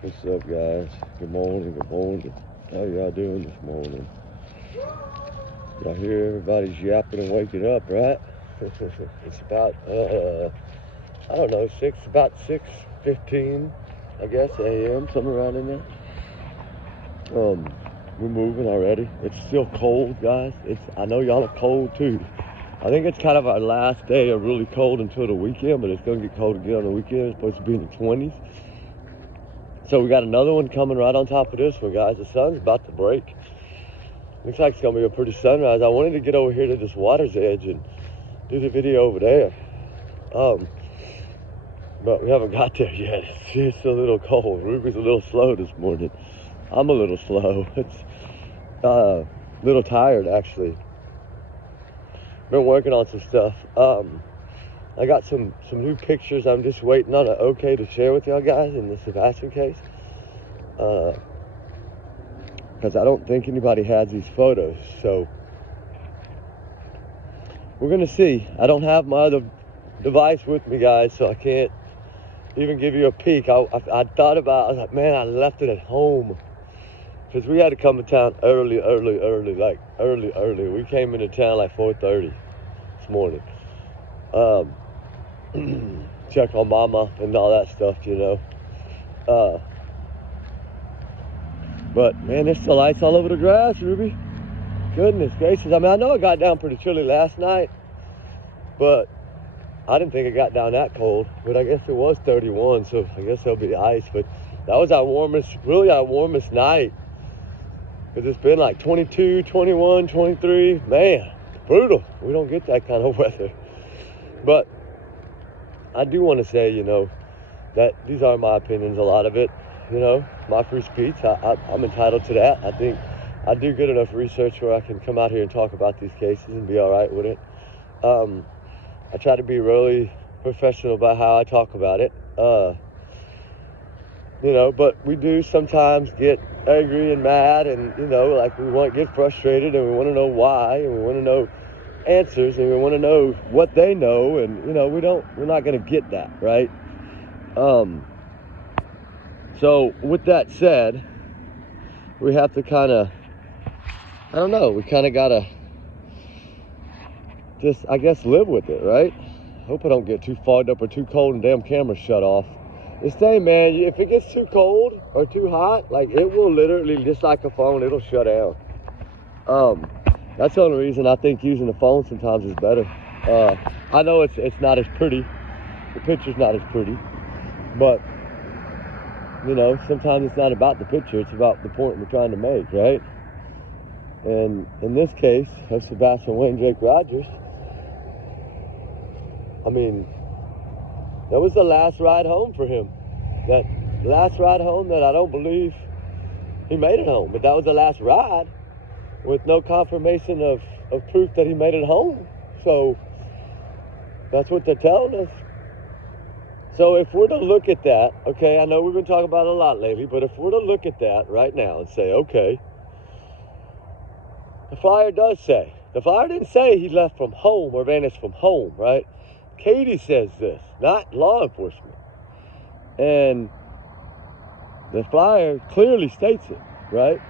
What's up, guys? Good morning, good morning. How y'all doing this morning? Y'all hear everybody's yapping and waking up, right? It's about, I don't know, about 6:15, I guess, a.m., somewhere around in there. We're moving already. It's still cold, guys. I know y'all are cold, too. I think it's kind of our last day of really cold until the weekend, but it's going to get cold again on the weekend. It's supposed to be in the 20s. So we got another one coming right on top of this one, guys. The sun's about to break. Looks like it's gonna be a pretty sunrise. I wanted to get over here to this water's edge and do the video over there. But we haven't got there yet. It's a little cold. Ruby's a little slow this morning. I'm a little slow. It's a little tired, actually. Been working on some stuff. I got some new pictures. I'm just waiting on an okay to share with y'all guys in the Sebastian case. Because I don't think anybody has these photos. So we're going to see. I don't have my other device with me, guys, so I can't even give you a peek. I thought about, I was like, man, I left it at home. Because we had to come to town early. We came into town like 4:30 this morning. Check on mama and all that stuff, you know. But man, there's still ice all over the grass, Ruby. Goodness gracious. I mean, I know it got down pretty chilly last night, but I didn't think it got down that cold. But I guess it was 31, so I guess there'll be ice. But that was our warmest night. Because it's been like 22, 21, 23. Man, brutal. We don't get that kind of weather. But I do want to say, you know, that these are my opinions, a lot of it, you know, my free speech. I'm entitled to that. I think I do good enough research where I can come out here and talk about these cases and be all right with it. I try to be really professional about how I talk about it, you know, but we do sometimes get angry and mad and, you know, like we want to get frustrated and we want to know why and we want to know answers and we want to know what they know, and you know, we're not going to get that, right? So with that said, we have to kind of, I don't know, we kind of got to just, I guess, live with it, right? Hope I don't get too fogged up or too cold and damn camera shut off. This thing, man, if it gets too cold or too hot, like it will literally, just like a phone, it'll shut down. That's the only reason I think using the phone sometimes is better. I know it's not as pretty. The picture's not as pretty. But, you know, sometimes it's not about the picture. It's about the point we're trying to make, right? And in this case of Sebastian Wayne Drake Rogers, I mean, that was the last ride home for him. That last ride home that I don't believe he made it home. But that was the last ride, with no confirmation of proof that he made it home. So that's what they're telling us. So if we're to look at that, okay, I know we've been talking about it a lot lately, but if we're to look at that right now and say, okay, the flyer didn't say he left from home or vanished from home, right? Katie says this, not law enforcement. And the flyer clearly states it, right?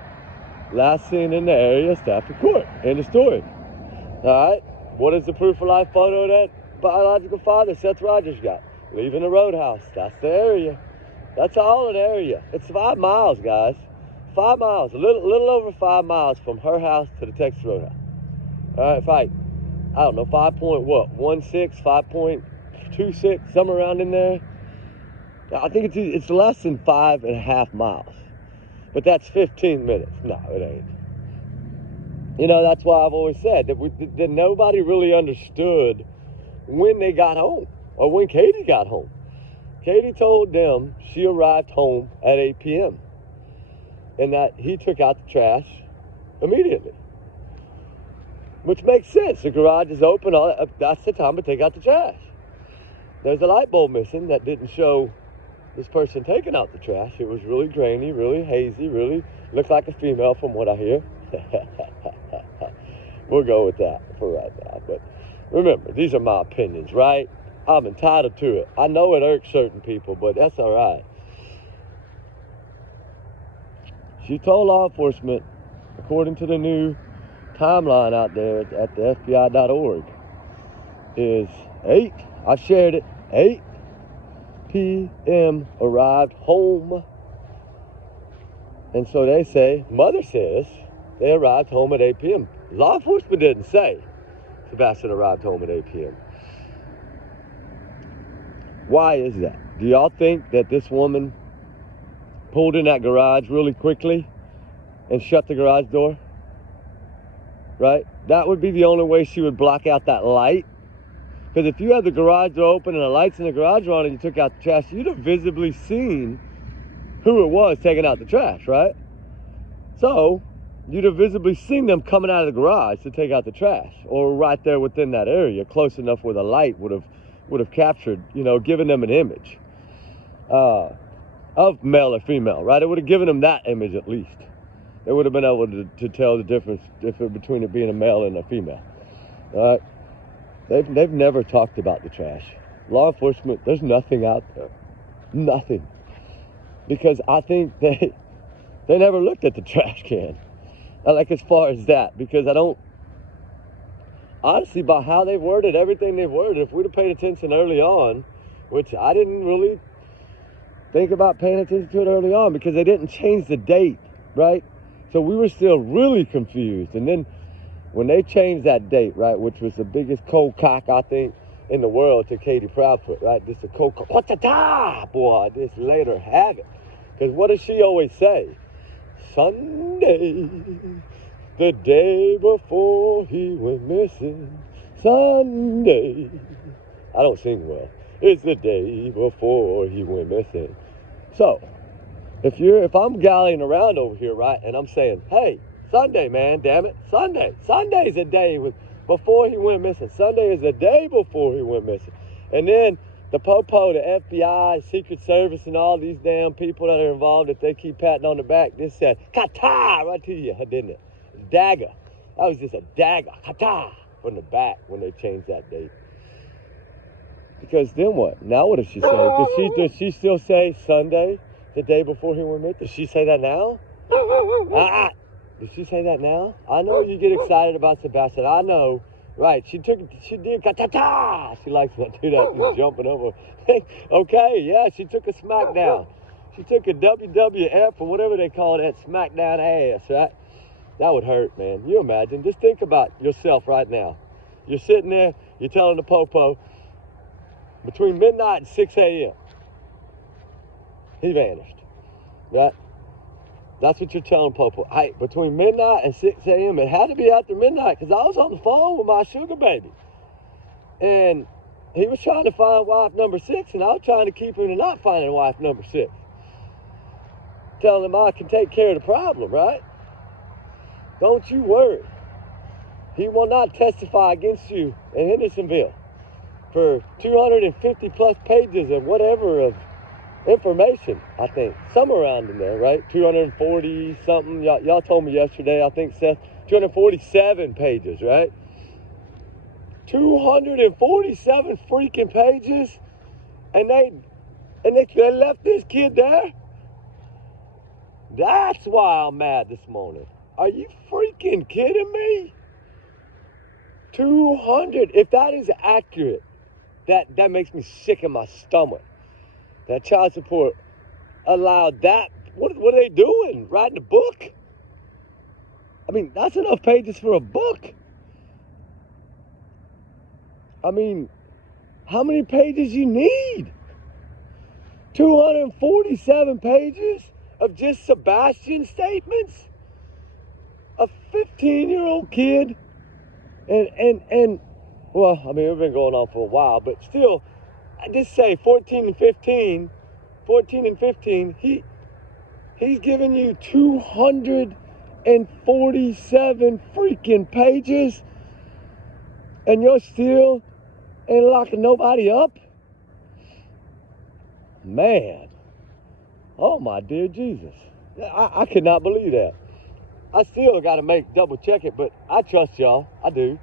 Last seen in the area, Stafford Court. End of story. All right. What is the proof of life photo that biological father, Seth Rogers, got? Leaving the roadhouse. That's the area. That's all an area. It's 5 miles, guys. 5 miles. A little over 5 miles from her house to the Texas Roadhouse. All right, I don't know, 5.16, 5.26, somewhere around in there. I think it's less than 5.5 miles. But that's 15 minutes. No, it ain't. You know, that's why I've always said that nobody really understood when they got home or when Katie got home. Katie told them she arrived home at 8 p.m. and that he took out the trash immediately. Which makes sense. The garage is open. That's the time to take out the trash. There's a light bulb missing that didn't show this person taking out the trash. It was really grainy, really hazy, really looked like a female from what I hear. We'll go with that for right now. But remember, these are my opinions, right? I'm entitled to it. I know it irks certain people, but that's all right. She told law enforcement, according to the new timeline out there at the FBI.org, is 8, I've shared it, 8 p.m. arrived home. And so they say, mother says, they arrived home at 8 p.m. Law enforcement didn't say Sebastian arrived home at 8 p.m. Why is that? Do y'all think that this woman pulled in that garage really quickly and shut the garage door? Right? That would be the only way she would block out that light. Because if you had the garage door open and the lights in the garage were on and you took out the trash, you'd have visibly seen who it was taking out the trash, right? So you'd have visibly seen them coming out of the garage to take out the trash, or right there within that area, close enough where the light would have captured, given them an image of male or female, right? It would have given them that image at least. They would have been able to tell the difference between it being a male and a female. All right? They've never talked about the trash. Law enforcement, there's nothing out there. Nothing. Because I think they never looked at the trash can. Like, as far as that, because I don't, honestly, by how they've worded everything they've worded, if we'd have paid attention early on, which I didn't really think about paying attention to it early on, because they didn't change the date, right? So we were still really confused. And then when they changed that date, right, which was the biggest cold cock, I think, in the world to Katie Proudfoot, right? This is a cold cock. What's the time, boy? This let her have it. Because what does she always say? Sunday, the day before he went missing. Sunday. I don't sing well. It's the day before he went missing. So, if I'm gallying around over here, right, and I'm saying, hey, Sunday, man, damn it, Sunday. Sunday's the day before he went missing. Sunday is the day before he went missing. And then the Popo, the FBI, Secret Service, and all these damn people that are involved, that they keep patting on the back, just said, kata, right to you, didn't it? Dagger. That was just a dagger, kata, from the back when they changed that date. Because then what? Now what does she say? Does she still say Sunday, the day before he went missing? Does she say that now? Does she say that now? I know you get excited about Sebastian. I know. Right, she did, ta-ta-ta! She likes to do that, she's jumping over. Okay, yeah, she took a smackdown. She took a WWF, or whatever they call that, smackdown ass, right? That would hurt, man. You imagine, just think about yourself right now. You're sitting there, you're telling the Popo, between midnight and 6 a.m., he vanished, right? That's what you're telling Popo. Hey, between midnight and 6 a.m., it had to be after midnight, because I was on the phone with my sugar baby. And he was trying to find wife number 6, and I was trying to keep him from not finding wife number 6. Telling him I can take care of the problem, right? Don't you worry. He will not testify against you in Hendersonville for 250 plus pages of whatever of information, I think. Somewhere around in there, right? 240 something. Y'all told me yesterday, I think, Seth, 247 pages, right? 247 freaking pages, and they left this kid there? That's why I'm mad this morning. Are you freaking kidding me? 200, if that is accurate, that makes me sick in my stomach. That child support allowed that. What are they doing? Writing a book? I mean, that's enough pages for a book. I mean, how many pages you need? 247 pages of just Sebastian statements? A 15-year-old kid? And well, I mean, we've been going on for a while, but still, I just say 14 and 15, he's giving you 247 freaking pages, and you're still ain't locking nobody up? Man, oh my dear Jesus, I could not believe that. I still got to double check it, but I trust y'all, I do.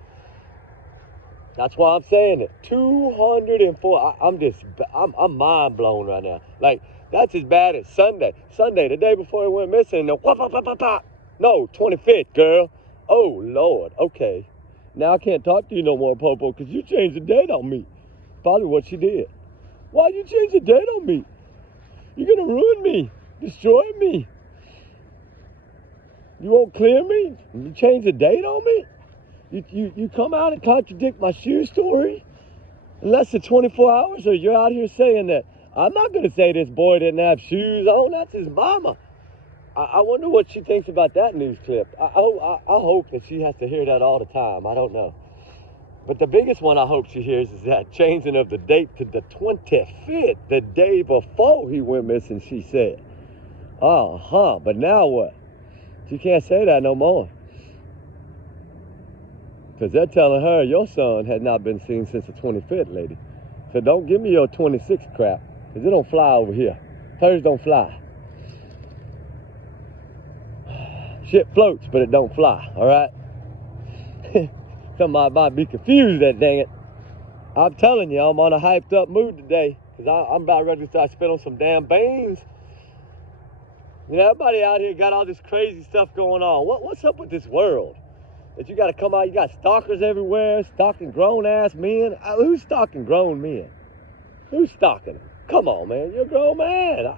That's why I'm saying it. 204. I'm mind blown right now. Like, That's as bad as Sunday. Sunday, the day before he went missing. No, 25th, girl. Oh, Lord. Okay. Now I can't talk to you no more, Popo, because you changed the date on me. Probably what she did. Why you change the date on me? You're going to ruin me. Destroy me. You won't clear me? You change the date on me? You come out and contradict my shoe story in less than 24 hours, or you're out here saying that I'm not going to say this boy didn't have shoes on. That's his mama. I wonder what she thinks about that news clip. I hope that she has to hear that all the time. I don't know. But the biggest one I hope she hears is that changing of the date to the 25th, the day before he went missing, she said. But now what? She can't say that no more. Because they're telling her your son had not been seen since the 25th, lady. So don't give me your 26th crap, because it don't fly over here. Hers don't fly. Shit floats, but it don't fly, all right? Somebody might be confused, that dang it. I'm telling you, I'm on a hyped up mood today, because I'm about ready to start spitting some damn beans. You know, everybody out here got all this crazy stuff going on. What's up with this world? That you got to come out, you got stalkers everywhere, stalking grown-ass men. Who's stalking grown men? Who's stalking them? Come on, man, you're a grown man.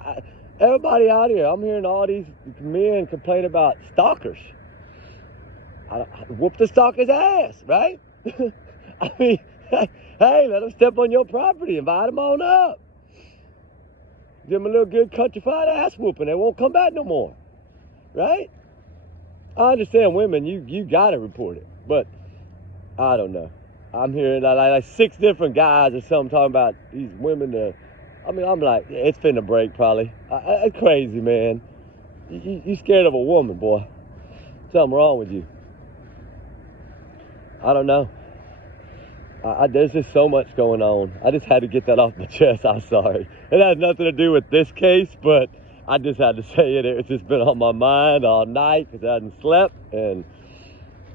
Everybody out here, I'm hearing all these men complain about stalkers. I whoop the stalker's ass, right? I mean, hey, let them step on your property, invite them on up. Give them a little good countrified ass whooping, they won't come back no more, right? I understand women, you gotta report it, but I don't know. I'm hearing like 6 different guys or something talking about these women that, I'm like, yeah, it's finna break probably. It's crazy, man. You scared of a woman, boy. Something wrong with you. I don't know. There's just so much going on. I just had to get that off my chest. I'm sorry. It has nothing to do with this case, but I just had to say it. It's just been on my mind all night because I hadn't slept and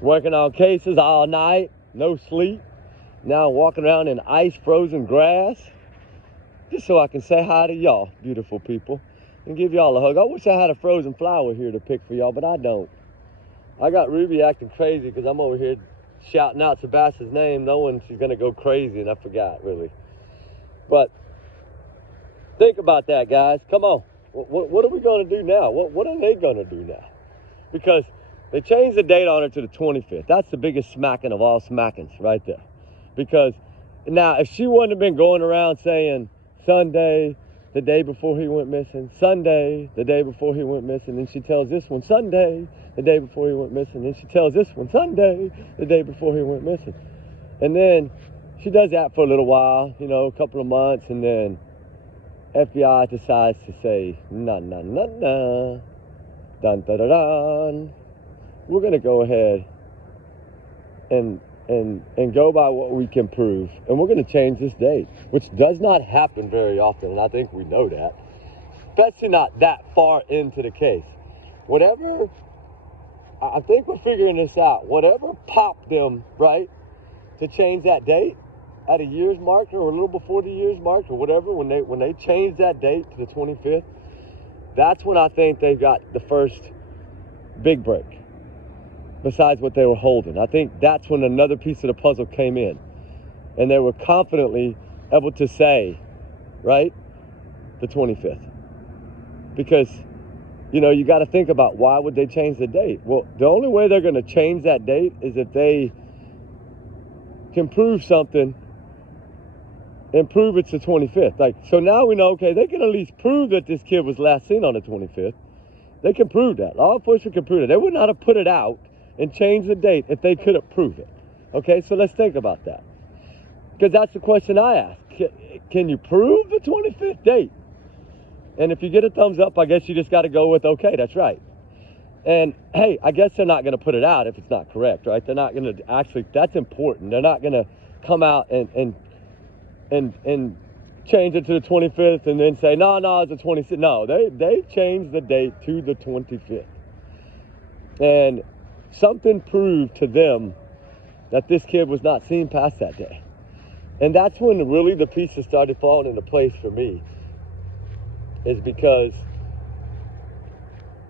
working on cases all night. No sleep. Now I'm walking around in ice frozen grass just so I can say hi to y'all, beautiful people, and give y'all a hug. I wish I had a frozen flower here to pick for y'all, but I don't. I got Ruby acting crazy because I'm over here shouting out Sebastian's name knowing she's going to go crazy, and I forgot, really. But think about that, guys. Come on. What are we going to do now? What are they going to do now? Because they changed the date on her to the 25th. That's the biggest smacking of all smackings right there. Because now, if she wouldn't have been going around saying Sunday, the day before he went missing, Sunday, the day before he went missing, and she tells this one Sunday, the day before he went missing, and she tells this one Sunday, the day before he went missing. And then she does that for a little while, you know, a couple of months, and then FBI decides to say, dun, dun, dun, dun. We're going to go ahead and go by what we can prove, and we're going to change this date, which does not happen very often, and I think we know that, especially not that far into the case. Whatever, I think we're figuring this out, whatever popped them, right, to change that date at a year's marker or a little before the year's mark or whatever, when they changed that date to the 25th, that's when I think they got the first big break. Besides what they were holding. I think that's when another piece of the puzzle came in. And they were confidently able to say, right, the 25th. Because, you know, you got to think about why would they change the date? Well, the only way they're going to change that date is if they can prove something and prove it's the 25th. Like, so now we know, okay, they can at least prove that this kid was last seen on the 25th. They can prove that. Law enforcement can prove it. They would not have put it out and change the date if they couldn't prove it. Okay, so let's think about that. Because that's the question I ask. Can you prove the 25th date? And if you get a thumbs up, I guess you just got to go with, okay, that's right. And hey, I guess they're not going to put it out if it's not correct, right? They're not going to actually, that's important. They're not going to come out and change it to the 25th and then say, no, it's the 26th. No, they changed the date to the 25th. And something proved to them that this kid was not seen past that day. And that's when really the pieces started falling into place for me. is because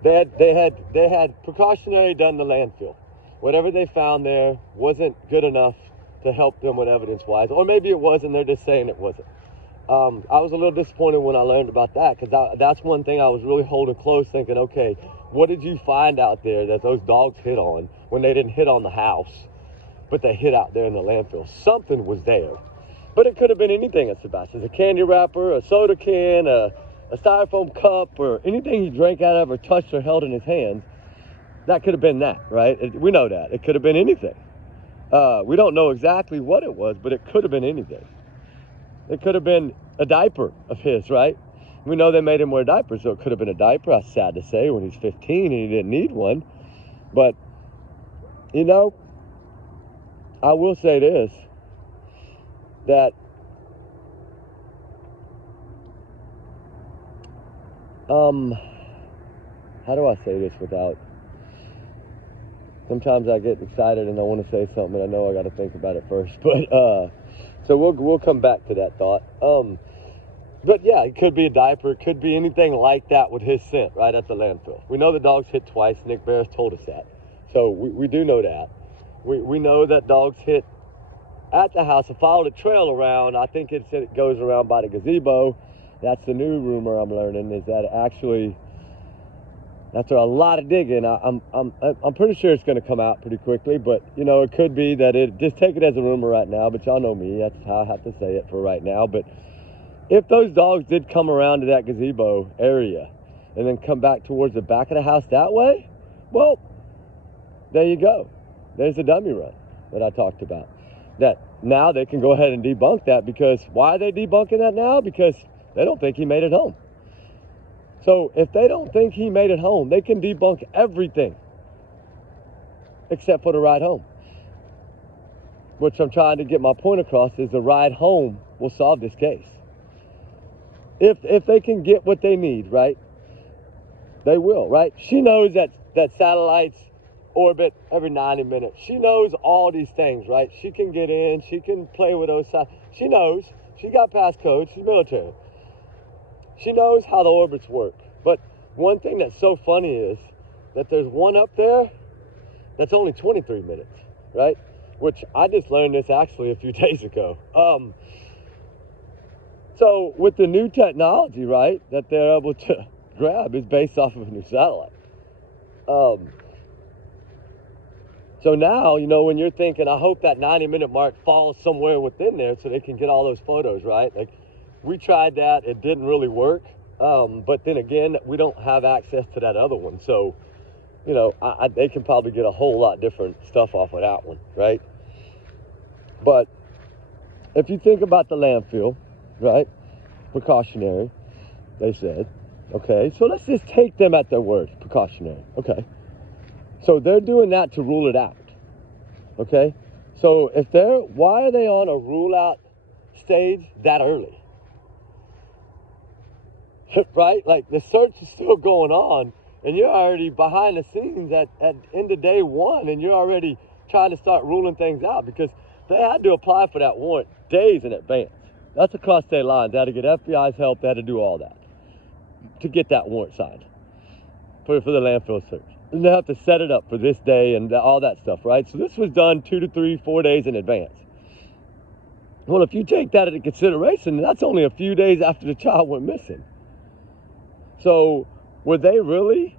they had precautionary done the landfill. Whatever they found there wasn't good enough to help them with evidence-wise, or maybe it was, and they're just saying it wasn't. I was a little disappointed when I learned about that, because that's one thing I was really holding close, thinking, okay, what did you find out there that those dogs hit on when they didn't hit on the house, but they hit out there in the landfill? Something was there. But it could have been anything at Sebastian's: a candy wrapper, a soda can, a styrofoam cup, or anything he drank out of or touched or held in his hands. That could have been that, right? We know that. It could have been anything. We don't know exactly what it was, but it could have been anything. It could have been a diaper of his, right? We know they made him wear diapers, so it could have been a diaper. That's sad to say when he's 15 and he didn't need one. But, you know, I will say this, that how do I say this without, sometimes I get excited and I want to say something and I know I got to think about it first, but so we'll come back to that thought. But yeah, it could be a diaper, it could be anything like that with his scent right at the landfill. We know the dogs hit twice. Nick Barris told us that, so we do know that. We know that dogs hit at the house and followed a trail around. I think it said it goes around by the gazebo. That's the new rumor I'm learning, is that actually, after a lot of digging, I'm pretty sure it's going to come out pretty quickly. But you know, it could be that it, just take it as a rumor right now. But y'all know me, that's how I have to say it for right now. But if those dogs did come around to that gazebo area and then come back towards the back of the house that way, well, there you go. There's a dummy run that I talked about. That now they can go ahead and debunk that, because why are they debunking that now? Because they don't think he made it home. So if they don't think he made it home, they can debunk everything except for the ride home. Which I'm trying to get my point across, is the ride home will solve this case. If they can get what they need, right? They will, right? She knows that satellites orbit every 90 minutes. She knows all these things, right? She can get in, she can play with those. She knows. She got passcodes. She's military. She knows how the orbits work. But one thing that's so funny is that there's one up there that's only 23 minutes, right? Which I just learned this actually a few days ago. So with the new technology, right, that they're able to grab is based off of a new satellite. So now, you know, when you're thinking, I hope that 90-minute mark falls somewhere within there so they can get all those photos, right? Like, we tried that, it didn't really work. But then again, we don't have access to that other one. So, you know, they can probably get a whole lot different stuff off of that one, right? But if you think about the landfill, right, precautionary, they said, okay, so let's just take them at their word, precautionary, okay. So they're doing that to rule it out, okay? So why are they on a rule out stage that early? Right? Like, the search is still going on, and you're already behind the scenes at end of day one, and you're already trying to start ruling things out, because they had to apply for that warrant days in advance. That's across state lines. They had to get FBI's help. They had to do all that to get that warrant signed for the landfill search. And they have to set it up for this day and all that stuff, right? So this was done 2 to 3, 4 days in advance. Well, if you take that into consideration, that's only a few days after the child went missing. So were they really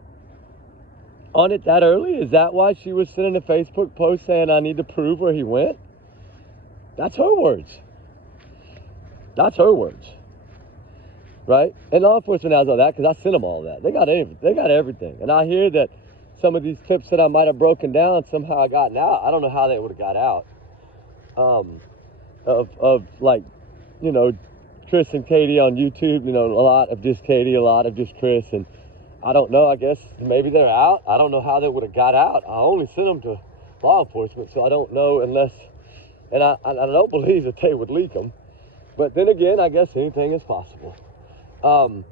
on it that early? Is that why she was sending a Facebook post saying, I need to prove where he went? That's her words. That's her words. Right? And law enforcement has all that, because I sent them all that. They got everything. And I hear that some of these tips that I might have broken down somehow gotten out. I don't know how they would have got out. Of like, you know, Chris and Katie on YouTube, you know, a lot of just Katie, a lot of just Chris, and I don't know, I guess maybe they're out. I don't know how they would have got out. I only sent them to law enforcement, so I don't know unless, and I don't believe that they would leak them. But then again, I guess anything is possible. I'm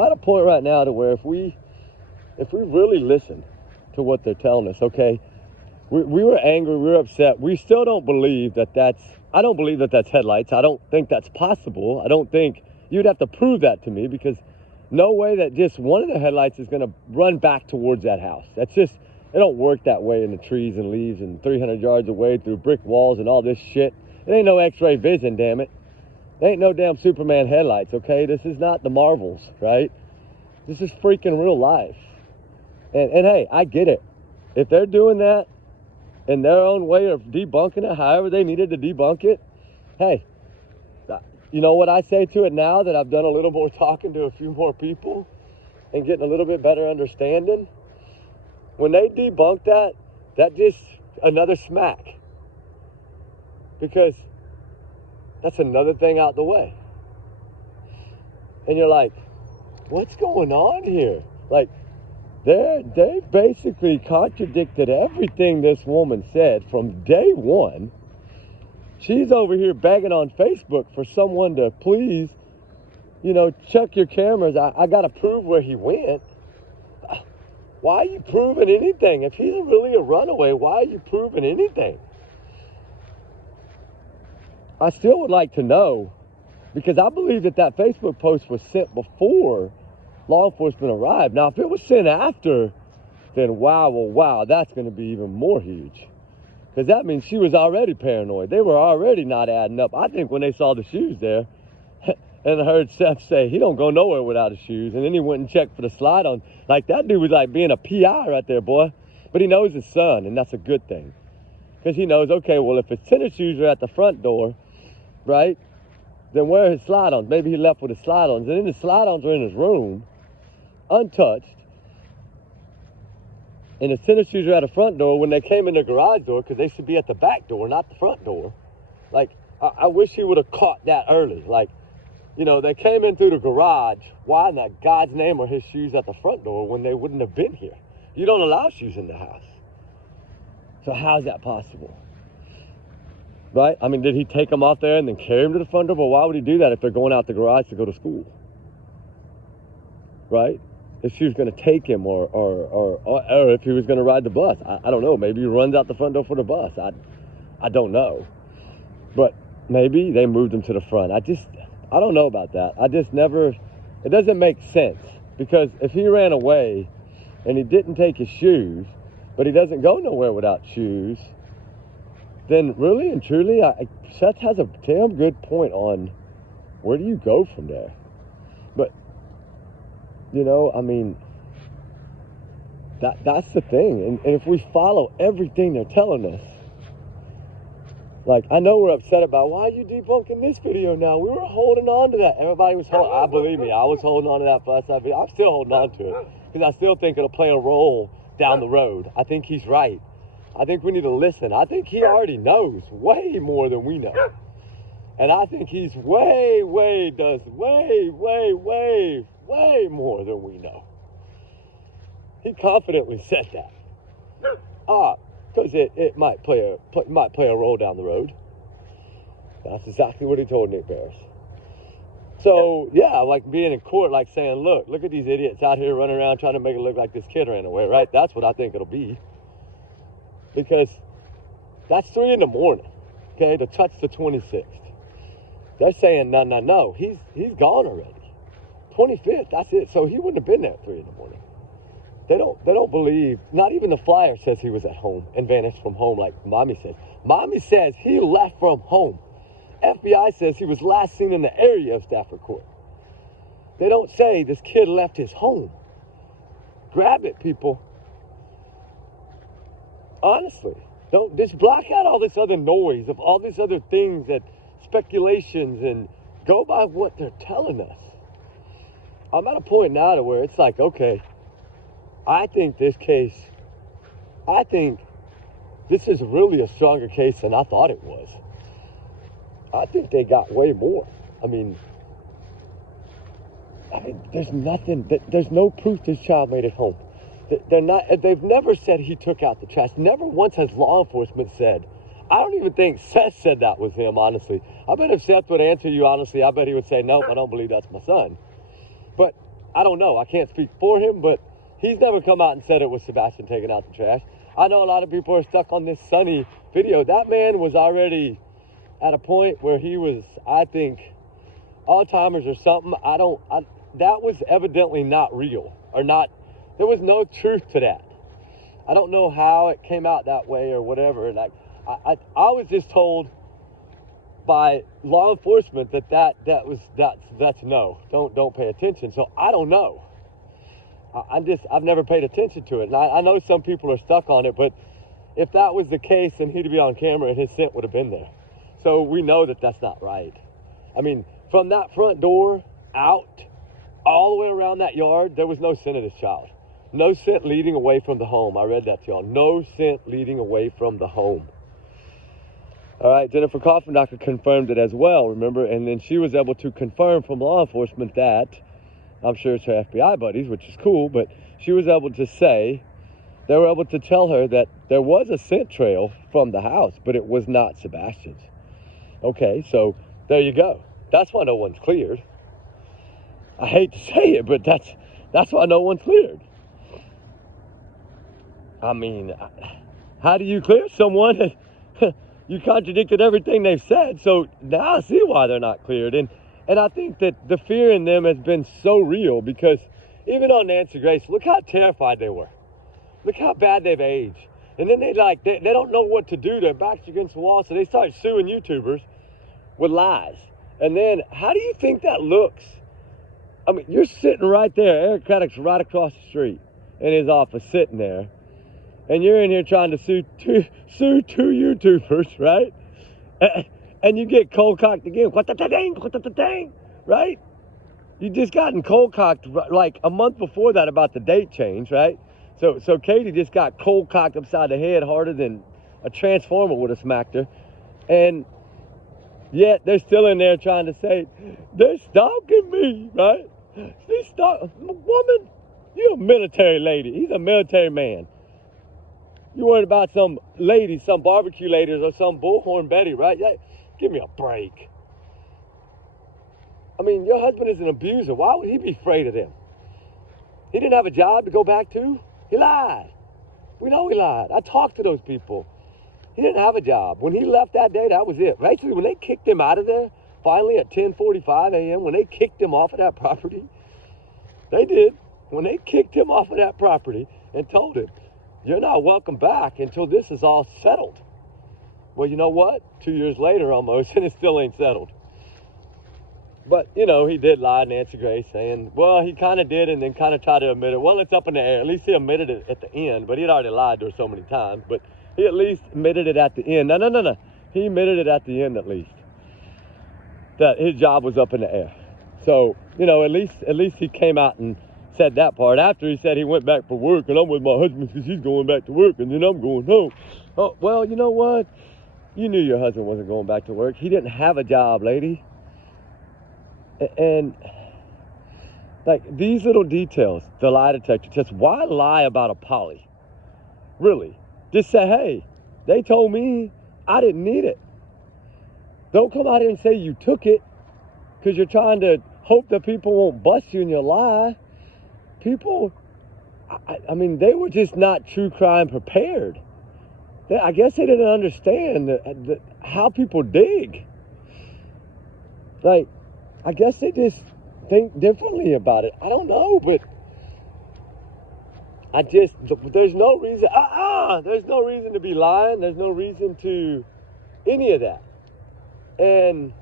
at a point right now to where if we really listen to what they're telling us, okay, We were angry, we were upset. We still don't believe that I don't believe that that's headlights. I don't think that's possible. I don't think you'd have to prove that to me, because no way that just one of the headlights is going to run back towards that house. That's just, it don't work that way in the trees and leaves and 300 yards away through brick walls and all this shit. It ain't no x-ray vision, damn it. It ain't no damn Superman headlights, okay? This is not the Marvels, right? This is freaking real life. And hey, I get it. If they're doing that in their own way of debunking it, however they needed to debunk it, hey, you know what I say to it now that I've done a little more talking to a few more people and getting a little bit better understanding? When they debunk that, that just another smack. Because that's another thing out the way. And you're like, what's going on here? Like, they basically contradicted everything this woman said from day one. She's over here begging on Facebook for someone to please, check your cameras. I got to prove where he went. Why are you proving anything? If he's really a runaway, why are you proving anything? I still would like to know, because I believe that Facebook post was sent before law enforcement arrived. Now, if it was sent after, then wow, that's going to be even more huge. Because that means she was already paranoid. They were already not adding up. I think when they saw the shoes there, and I heard Seth say, he don't go nowhere without his shoes, and then he went and checked for the slide on. Like, that dude was like being a PI right there, boy. But he knows his son, and that's a good thing. Because he knows, okay, well, if his tennis shoes are at the front door, right, then where are his slide-ons? Maybe he left with his slide-ons, and then his slide-ons are in his room, untouched, and his tennis shoes are at the front door when they came in the garage door, because they should be at the back door, not the front door. Like, I wish he would have caught that early. Like, they came in through the garage. Why in that God's name are his shoes at the front door when they wouldn't have been here? You don't allow shoes in the house. So how is that possible? Right? I mean, did he take them off there and then carry them to the front door? But why would he do that if they're going out the garage to go to school? Right? If she was going to take him or if he was going to ride the bus. I don't know. Maybe he runs out the front door for the bus. I don't know. But maybe they moved him to the front. I don't know about that. It doesn't make sense. Because if he ran away and he didn't take his shoes, but he doesn't go nowhere without shoes, then really and truly, Seth has a damn good point on where do you go from there. But, I mean, that's the thing. And if we follow everything they're telling us, like, I know we're upset about, why are you debunking this video now? We were holding on to that. Everybody was believe me, I was holding on to that for us. I'm still holding on to it, because I still think it'll play a role down the road. I think he's right. I think we need to listen. I think he already knows way more than we know. And I think he's way more than we know. He confidently said that. Because it might play a role down the road. That's exactly what he told Nick Bears. So, yeah, like being in court, like saying, look at these idiots out here running around trying to make it look like this kid ran away, right? That's what I think it'll be. Because that's 3 in the morning, okay, to touch the 26th. They're saying, no, he's gone already. 25th, that's it. So he wouldn't have been there at 3 in the morning. They don't believe, not even the flyer says he was at home and vanished from home like Mommy says. Mommy says he left from home. FBI says he was last seen in the area of Stafford Court. They don't say this kid left his home. Grab it, people. Honestly, don't just block out all this other noise of all these other things, that speculations, and go by what they're telling us. I'm at a point now to where it's like, okay, I think this is really a stronger case than I thought it was. I think they got way more. I mean, there's no proof this child made it home. They've never said he took out the trash. Never once has law enforcement said. I don't even think Seth said that was him, honestly. I bet if Seth would answer you honestly, I bet he would say, nope, I don't believe that's my son. But I don't know. I can't speak for him, but he's never come out and said it was Sebastian taking out the trash. I know a lot of people are stuck on this Sunny video. That man was already at a point where he was, I think, Alzheimer's or something. That was evidently not real, or not, there was no truth to that. I don't know how it came out that way or whatever. Like, I was just told by law enforcement that's no, don't pay attention. So I don't know. I've never paid attention to it. And I know some people are stuck on it, but if that was the case, then he'd be on camera and his scent would have been there. So we know that that's not right. I mean, from that front door out, all the way around that yard, there was no scent of this child. No scent leading away from the home. I read that to y'all. No scent leading away from the home. All right, Jennifer Coffin Doctor confirmed it as well, remember? And then she was able to confirm from law enforcement that, I'm sure it's her FBI buddies, which is cool, but she was able to say, they were able to tell her that there was a scent trail from the house, but it was not Sebastian's. Okay, so there you go. That's why no one's cleared. I hate to say it, but that's why no one's cleared. I mean, how do you clear someone? You contradicted everything they've said, so now I see why they're not cleared. And I think that the fear in them has been so real, because even on Nancy Grace, look how terrified they were. Look how bad they've aged. And then they don't know what to do. Their backs against the wall, so they start suing YouTubers with lies. And then how do you think that looks? I mean, you're sitting right there. Eric Craddock's right across the street in his office sitting there. And you're in here trying to sue two YouTubers, right? And you get cold cocked again. What the dang, right? You just gotten cold cocked like a month before that about the date change, right? So Katie just got cold cocked upside the head harder than a transformer would have smacked her. And yet they're still in there trying to say, they're stalking me, right? Woman, you're a military lady. He's a military man. You're worried about some ladies, some barbecue ladies, or some bullhorn Betty, right? Yeah, give me a break. I mean, your husband is an abuser. Why would he be afraid of them? He didn't have a job to go back to. He lied. We know he lied. I talked to those people. He didn't have a job. When he left that day, that was it. Basically, when they kicked him out of there, finally at 10:45 a.m., when they kicked him off of that property, they did. When they kicked him off of that property and told him, you're not welcome back until this is all settled. Well, you know what? 2 years later almost, and it still ain't settled. But, you know, he did lie to Nancy Grace, saying, well, he kind of did and then kind of tried to admit it. Well, it's up in the air. At least he admitted it at the end, but he'd already lied to her so many times. But he at least admitted it at the end. No. He admitted it at the end at least, that his job was up in the air. So, you know, at least he came out and said that part. After he said he went back for work, and I'm with my husband because he's going back to work, and then I'm going home. Oh, well, you know what? You knew your husband wasn't going back to work. He didn't have a job, lady. And like these little details, the lie detector test, why lie about a poly? Really? Just say, hey, they told me I didn't need it. Don't come out here and say you took it because you're trying to hope that people won't bust you in your lie. People, I mean, they were just not true crime prepared. I guess they didn't understand how people dig. Like, I guess they just think differently about it. I don't know, but there's no reason, there's no reason to be lying. There's no reason to any of that. And,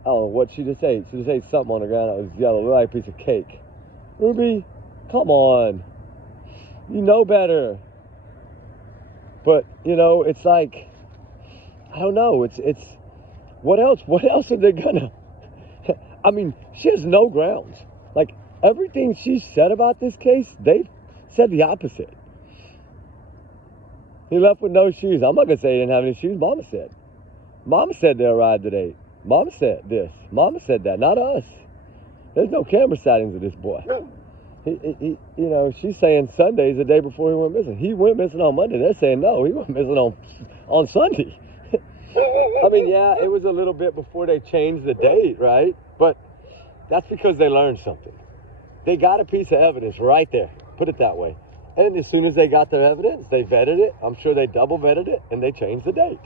I don't know, what she just ate? She just ate something on the ground that was yellow, looked like a piece of cake. Ruby, come on. You know better. But, you know, it's like, I don't know. It's what else? What else are they gonna? I mean, she has no grounds. Like, everything she said about this case, they've said the opposite. He left with no shoes. I'm not gonna say he didn't have any shoes. Mama said. Mama said they arrived at 8. Mama said this. Mama said that. Not us. There's no camera sightings of this boy. He, you know, she's saying Sunday's the day before he went missing. He went missing on Monday. They're saying no, he went missing on Sunday. I mean, yeah, it was a little bit before they changed the date, right? But that's because they learned something. They got a piece of evidence right there, put it that way. And as soon as they got their evidence, they vetted it. I'm sure they double vetted it, and they changed the date.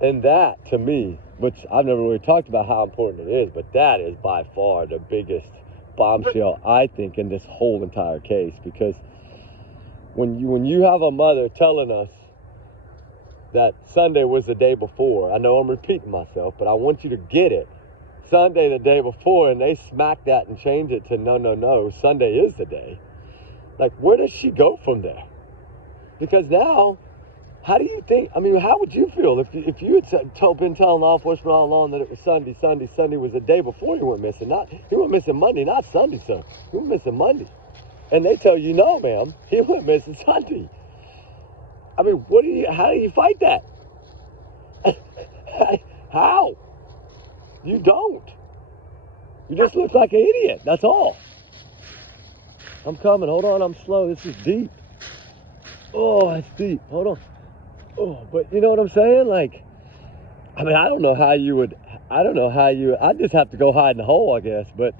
And that, to me, which I've never really talked about how important it is, but that is by far the biggest bombshell, I think, in this whole entire case. Because when you have a mother telling us that Sunday was the day before, I know I'm repeating myself, but I want you to get it. Sunday the day before, and they smack that and change it to no, Sunday is the day. Like, where does she go from there? Because now, how do you think, how would you feel if you had been telling law enforcement all along that it was Sunday was the day before you went missing? You went missing Monday, not Sunday, sir. You went missing Monday. And they tell you, no, ma'am, he went missing Sunday. How do you fight that? How? You don't. You just look like an idiot, that's all. I'm coming, hold on, I'm slow, this is deep. Oh, it's deep, hold on. Oh, but you know what I'm saying? Like, I don't know how you, I just have to go hide in the hole, I guess, but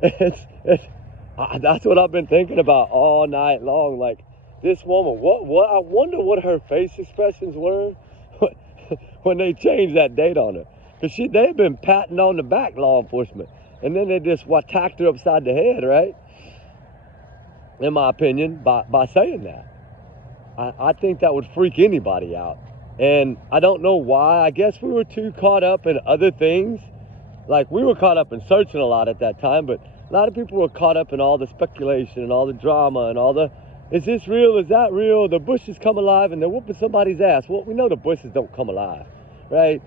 that's what I've been thinking about all night long. Like, this woman, I wonder what her face expressions were when they changed that date on her. Because they've been patting on the back, law enforcement, and then they just tacked her upside the head, right? In my opinion, by saying that. I think that would freak anybody out. And I don't know why. I guess we were too caught up in other things. Like, we were caught up in searching a lot at that time, but a lot of people were caught up in all the speculation and all the drama and all the, is this real, is that real? The bushes come alive and they're whooping somebody's ass. Well, we know the bushes don't come alive, right?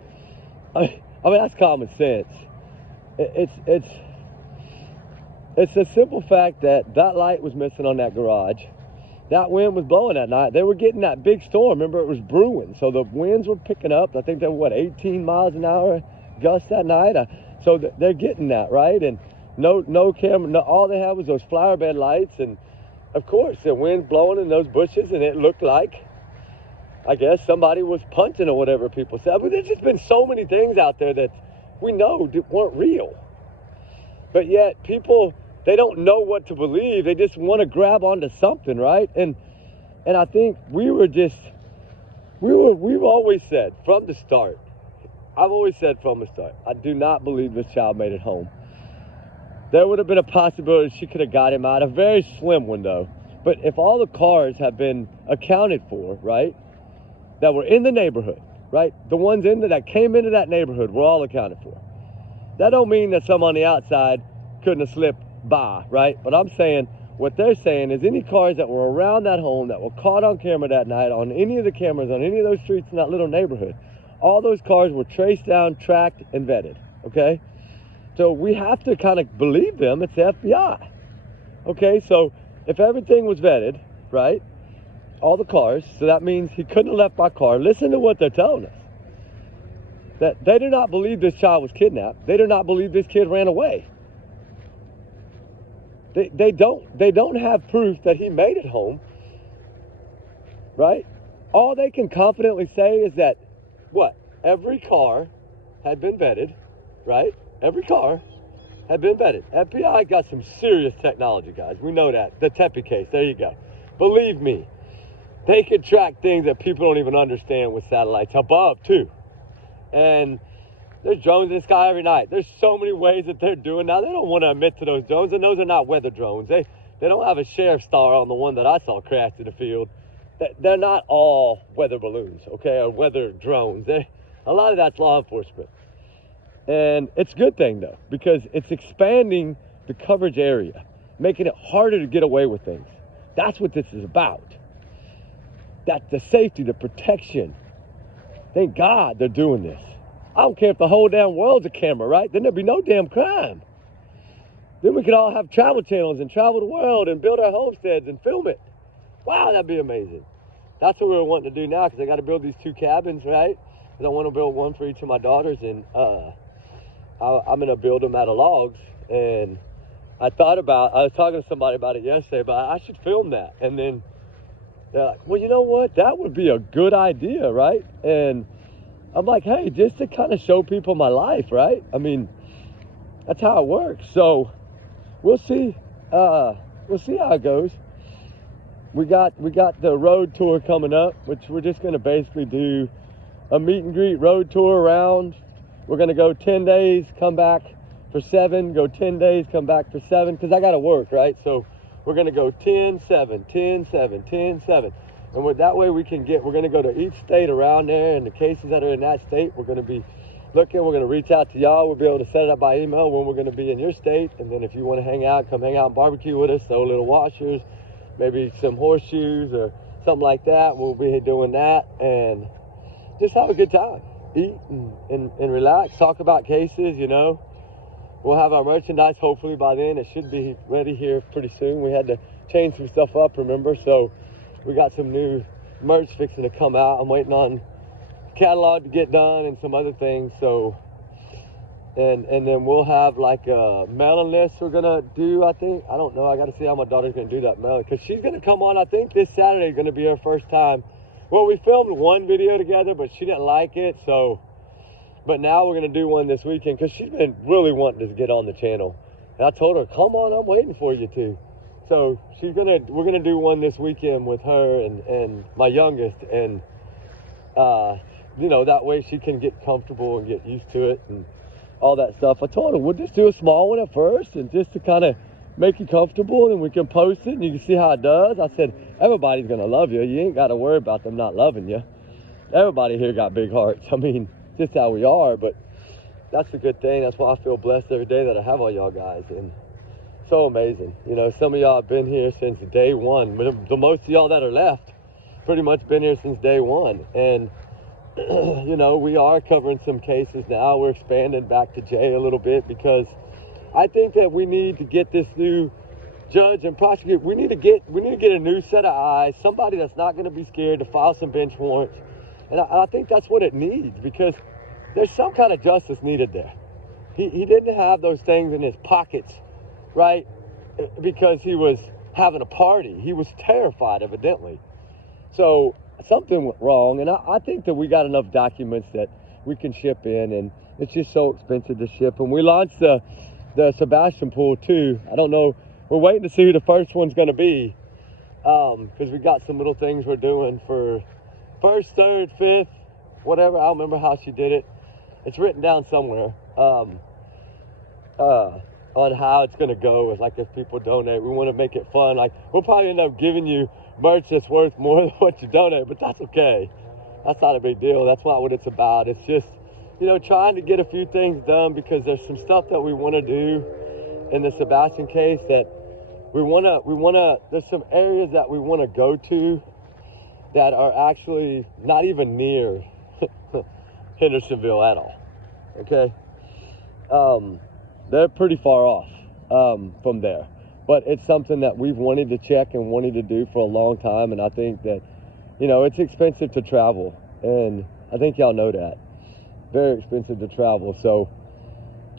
That's common sense. It's a simple fact that light was missing on that garage. That wind was blowing that night. They were getting that big storm. Remember, it was brewing. So the winds were picking up. I think they were, 18 miles an hour gusts that night. So they're getting that, right? And no camera. All they had was those flower bed lights. And, of course, the wind's blowing in those bushes. And it looked like, I guess, somebody was punching or whatever people said. But there's just been so many things out there that we know weren't real. But yet people, they don't know what to believe. They just want to grab onto something, right? And I think we've always said from the start, I've always said from the start, I do not believe this child made it home. There would have been a possibility she could have got him out, a very slim one though. But if all the cars have been accounted for, right, that were in the neighborhood, right, the ones that came into that neighborhood were all accounted for. That don't mean that some on the outside couldn't have slipped by, right? But I'm saying, what they're saying is any cars that were around that home that were caught on camera that night, on any of the cameras, on any of those streets in that little neighborhood, all those cars were traced down, tracked, and vetted, okay? So we have to kind of believe them. It's the FBI, okay? So if everything was vetted, right, all the cars, so that means he couldn't have left by car. Listen to what they're telling us. That they do not believe this child was kidnapped. They do not believe this kid ran away. They don't have proof that he made it home, right? All they can confidently say is that, every car had been vetted, right? Every car had been vetted. FBI got some serious technology, guys. We know that. The Tepe case, there you go. Believe me, they could track things that people don't even understand with satellites above, too. And there's drones in the sky every night. There's so many ways that they're doing now. They don't want to admit to those drones, and those are not weather drones. They don't have a sheriff's star on the one that I saw crash to the field. They're not all weather balloons, okay, or weather drones. A lot of that's law enforcement. And it's a good thing, though, because it's expanding the coverage area, making it harder to get away with things. That's what this is about. That's the safety, the protection. Thank God they're doing this. I don't care if the whole damn world's a camera, right? Then there'd be no damn crime. Then we could all have travel channels and travel the world and build our homesteads and film it. Wow, that'd be amazing. That's what we're wanting to do now, because I got to build these 2 cabins, right? Because I want to build one for each of my daughters, and I'm going to build them out of logs. And I was talking to somebody about it yesterday, but I should film that. And then they're like, well, you know what? That would be a good idea, right? And I'm like, hey, just to kind of show people my life, right? That's how it works. So we'll see. We'll see how it goes. we got the road tour coming up, which we're just going to basically do a meet and greet road tour around. We're going to go 10 days, come back for 7, go 10 days, come back for 7, because I got to work, right? So we're going to go 10, 7, 10, 7, 10, 7. And that way we're going to go to each state around there, and the cases that are in that state, we're going to be looking, we're going to reach out to y'all. We'll be able to set it up by email when we're going to be in your state. And then if you want to hang out, come hang out and barbecue with us, throw little washers, maybe some horseshoes or something like that. We'll be doing that and just have a good time. Eat and relax, talk about cases, you know. We'll have our merchandise hopefully by then. It should be ready here pretty soon. We had to change some stuff up, remember? So we got some new merch fixing to come out. I'm waiting on catalog to get done and some other things. So and then we'll have like a mailing list we're gonna do. I think, I don't know, I got to see how my daughter's gonna do that mailing, because she's gonna come on. I think this Saturday is gonna be her first time. Well, we filmed one video together, but she didn't like it. So but now we're gonna do one this weekend, because she's been really wanting to get on the channel, and I told her, come on, I'm waiting for you to. So we're gonna do one this weekend with her and my youngest, and you know, that way she can get comfortable and get used to it and all that stuff. I told her, we'll just do a small one at first, and just to kind of make you comfortable, and we can post it and you can see how it does. I said, everybody's gonna love you. You ain't got to worry about them not loving you. Everybody here got big hearts. I mean, just how we are, but that's a good thing. That's why I feel blessed every day that I have all y'all guys, and so amazing. You know, some of y'all have been here since day one. The most of y'all that are left pretty much been here since day one. And you know, we are covering some cases now. We're expanding back to Jay a little bit, because I think that we need to get this new judge and prosecutor. We need to get a new set of eyes, somebody that's not going to be scared to file some bench warrants. And I think that's what it needs, because there's some kind of justice needed there. He didn't have those things in his pockets, right? Because he was having a party. He was terrified, evidently. So something went wrong, and I think that we got enough documents that we can ship in, and it's just so expensive to ship. And we launched the Sebastian pool too. I don't know, we're waiting to see who the first one's going to be, because we got some little things we're doing for first, third, fifth, whatever. I don't remember how she did it. It's written down somewhere on how it's going to go. It's like, if people donate, we want to make it fun. Like, we'll probably end up giving you merch that's worth more than what you donate, but that's okay. That's not a big deal. That's not what it's about. It's just, you know, trying to get a few things done, because there's some stuff that we want to do in the Sebastian case that we want to, there's some areas that we want to go to that are actually not even near Hendersonville at all, okay? They're pretty far off from there. But it's something that we've wanted to check and wanted to do for a long time. And I think that, you know, it's expensive to travel. And I think y'all know that. Very expensive to travel. So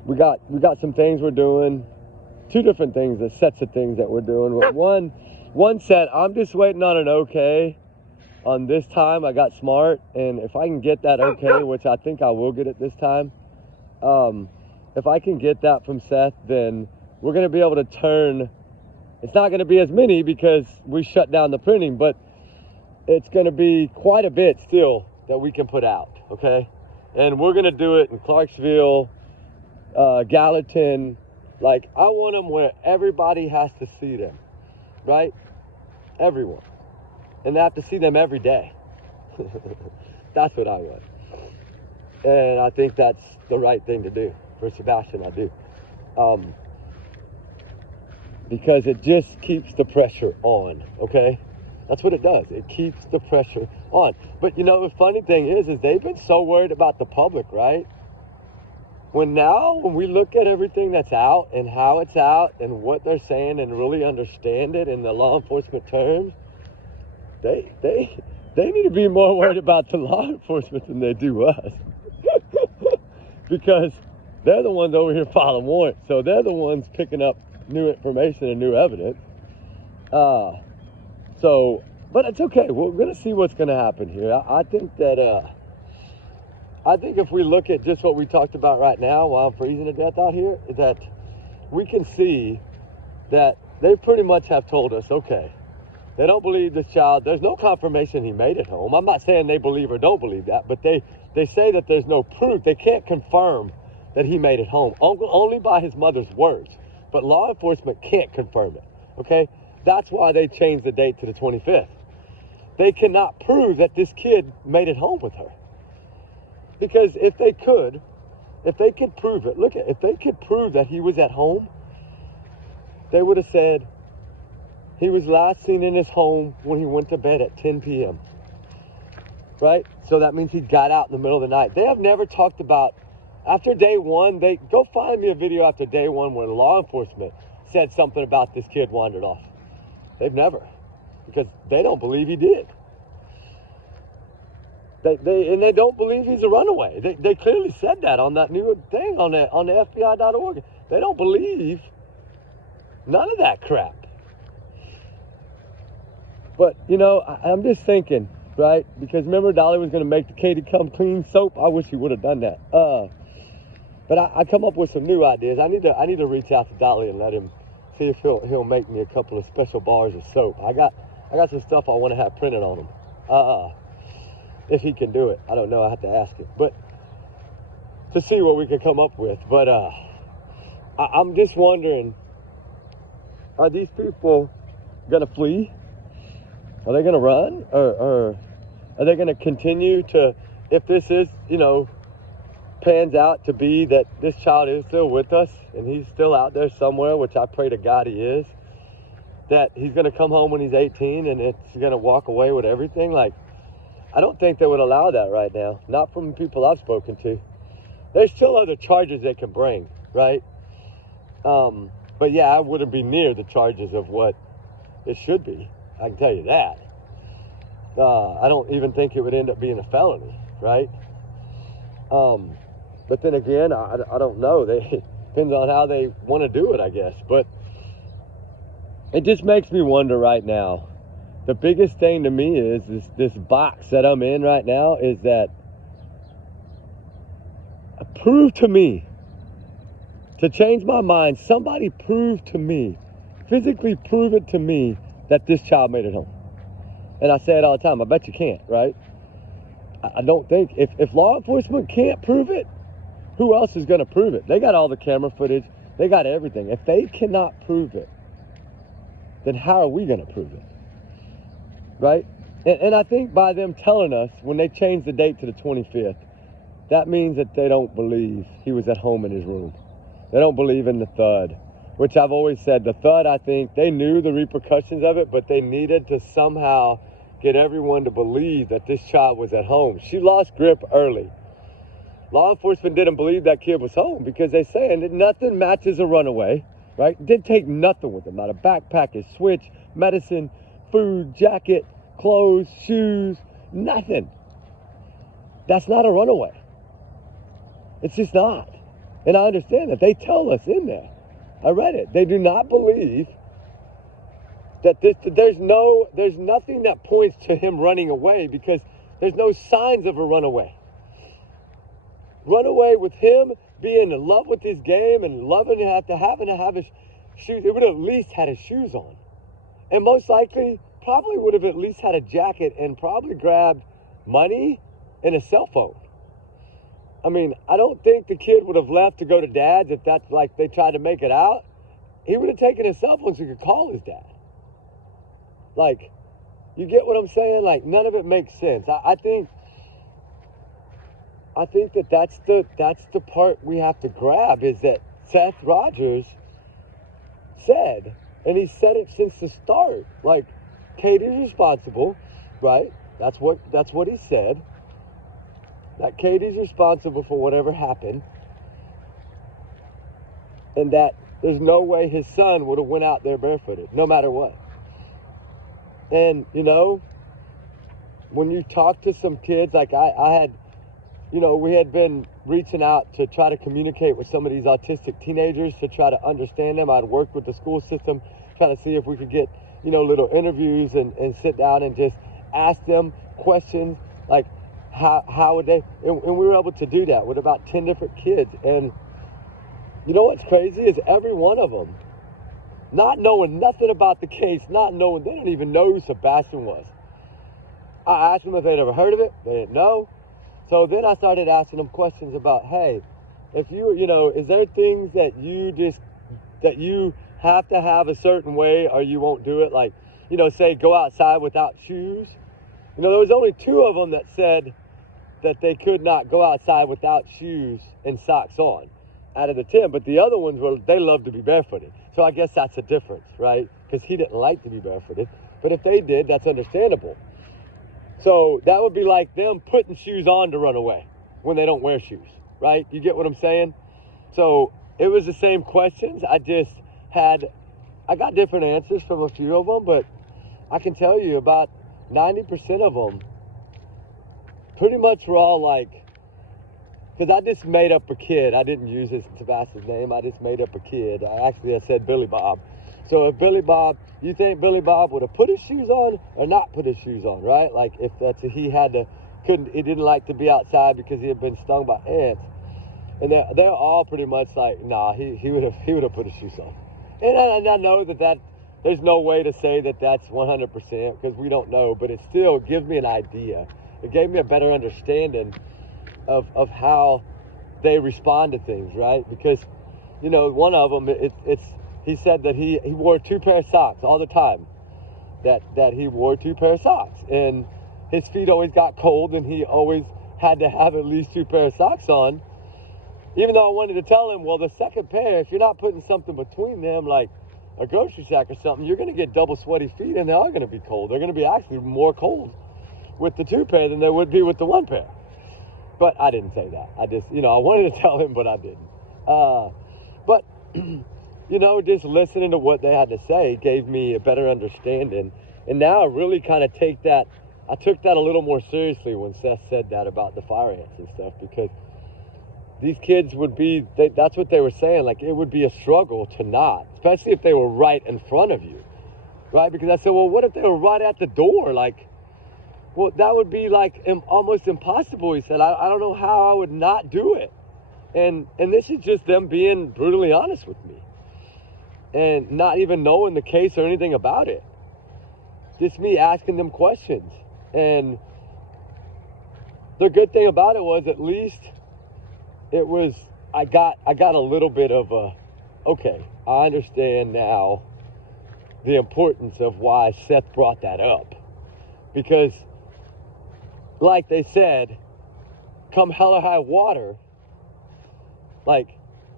we got some things we're doing. 2 different things, the sets of things that we're doing. One set, I'm just waiting on an okay on this time. I got smart. And if I can get that okay, which I think I will get it this time, if I can get that from Seth, then we're going to be able to turn. It's not going to be as many because we shut down the printing, but it's going to be quite a bit still that we can put out, okay? And we're going to do it in Clarksville, Gallatin. Like, I want them where everybody has to see them, right? Everyone. And they have to see them every day. That's what I want. And I think that's the right thing to do. For Sebastian, I do. Because it just keeps the pressure on, okay? That's what it does. It keeps the pressure on. But, you know, the funny thing is they've been so worried about the public, right? When we look at everything that's out and how it's out and what they're saying and really understand it in the law enforcement terms, they need to be more worried about the law enforcement than they do us. Because they're the ones over here filing warrants. So they're the ones picking up new information and new evidence. But it's okay. We're going to see what's going to happen here. I think that, I think if we look at just what we talked about right now while I'm freezing to death out here, that we can see that they pretty much have told us, okay, They don't believe this child. There's no confirmation he made it home. I'm not saying they believe or don't believe that, but they say that there's no proof. They can't confirm that he made it home, only by his mother's words. But law enforcement can't confirm it, okay? That's why they changed the date to the 25th. They cannot prove that this kid made it home with her. Because if they could prove it, if they could prove that he was at home, they would have said he was last seen in his home when he went to bed at 10 p.m., right? So that means he got out in the middle of the night. They have never talked about, after day one, go find me a video after day one where law enforcement said something about this kid wandered off. They've never, because they don't believe he did. They don't believe he's a runaway. They clearly said that on that new thing on the FBI.org. They don't believe none of that crap. But, you know, I'm just thinking, right? Because remember Dolly was going to make the Katie Come Clean soap? I wish he would have done that. But I come up with some new ideas. I need to reach out to Dolly and let him see if he'll make me a couple of special bars of soap. I got some stuff I want to have printed on him. If he can do it. I don't know. I have to ask him. But to see what we can come up with. But I'm just wondering, are these people going to flee? Are they going to run? Or are they going to continue to, if this is, you know, pans out to be that this child is still with us and he's still out there somewhere, which I pray to God he is, that he's going to come home when he's 18 and it's going to walk away with everything? Like, I don't think they would allow that right now. Not from people I've spoken to. There's still other charges they can bring, right? But yeah, I wouldn't be near the charges of what it should be. I can tell you that. I don't even think it would end up being a felony, right? But then again, I don't know. Depends on how they want to do it, I guess. But it just makes me wonder right now. The biggest thing to me is this box that I'm in right now is that prove to me, to change my mind, somebody prove to me, physically prove it to me that this child made it home. And I say it all the time, I bet you can't, right? I don't think, if law enforcement can't prove it, who else is going to prove it? They got all the camera footage, they got everything. If they cannot prove it, then how are we going to prove it? Right? And I think by them telling us, when they changed the date to the 25th, that means that they don't believe he was at home in his room. They don't believe in the thud, which I've always said, the thud, I think, they knew the repercussions of it, but they needed to somehow get everyone to believe that this child was at home. She lost grip early. Law enforcement didn't believe that kid was home because they're saying that nothing matches a runaway, right? Didn't take nothing with them, not a backpack, a switch, medicine, food, jacket, clothes, shoes, nothing. That's not a runaway. It's just not. And I understand that. They tell us in there. I read it. They do not believe that there's nothing that points to him running away because there's no signs of a runaway. Runaway with him being in love with his game and loving having to have his shoes. He would have at least had his shoes on. And most likely probably would have at least had a jacket and probably grabbed money and a cell phone. I mean, I don't think the kid would have left to go to dad's if that's like they tried to make it out. He would have taken his cell phone so he could call his dad. Like, you get what I'm saying? Like, none of it makes sense. I think that's the part we have to grab, is that Seth Rogers said, and he said it since the start, like, Katie's responsible, right? That's what he said. That Katie's responsible for whatever happened. And that there's no way his son would have went out there barefooted, no matter what. And, you know, when you talk to some kids, like I had, you know, we had been reaching out to try to communicate with some of these autistic teenagers to try to understand them. I'd worked with the school system, trying to see if we could get, you know, little interviews and sit down and just ask them questions like, how would they, and we were able to do that with about 10 different kids. And you know what's crazy is every one of them, not knowing nothing about the case, not knowing, they didn't even know who Sebastian was. I asked them if they'd ever heard of it. They didn't know. So then I started asking them questions about, hey, if is there things that you have to have a certain way or you won't do it? Like, say go outside without shoes. There was only 2 of them that said that they could not go outside without shoes and socks on out of the 10. But the other ones, they love to be barefooted. So I guess that's a difference, right? Because he didn't like to be barefooted. But if they did, that's understandable. So that would be like them putting shoes on to run away when they don't wear shoes, right? You get what I'm saying? So it was the same questions. I got different answers from a few of them, but I can tell you about 90% of them pretty much were all like, because I just made up a kid. I didn't use Sebastian's name. I just made up a kid. I said Billy Bob. So if Billy Bob, you think Billy Bob would have put his shoes on or not put his shoes on, right? Like if he didn't like to be outside because he had been stung by ants. And they're all pretty much like, nah, he would have put his shoes on. And I know that there's no way to say that that's 100% because we don't know, but it still gives me an idea. It gave me a better understanding of how they respond to things, right? Because, one of them, he said that he wore 2 pair of socks all the time, that he wore 2 pair of socks. And his feet always got cold and he always had to have at least 2 pair of socks on. Even though I wanted to tell him, well, the second pair, if you're not putting something between them, like a grocery sack or something, you're going to get double sweaty feet and they are going to be cold. They're going to be actually more cold with the 2 pair than they would be with the 1 pair. But I didn't say that. I just, I wanted to tell him, but I didn't. But, just listening to what they had to say gave me a better understanding. And now I really kind of took that a little more seriously when Seth said that about the fire ants and stuff, because these kids that's what they were saying. Like, it would be a struggle to not, especially if they were right in front of you, right? Because I said, well, what if they were right at the door? Like, well, that would be like almost impossible. He said, I don't know how I would not do it. And this is just them being brutally honest with me and not even knowing the case or anything about it. Just me asking them questions. And the good thing about it was, at least it was, I got a little bit of okay, I understand now the importance of why Seth brought that up. Because, like they said, come hell or high water, like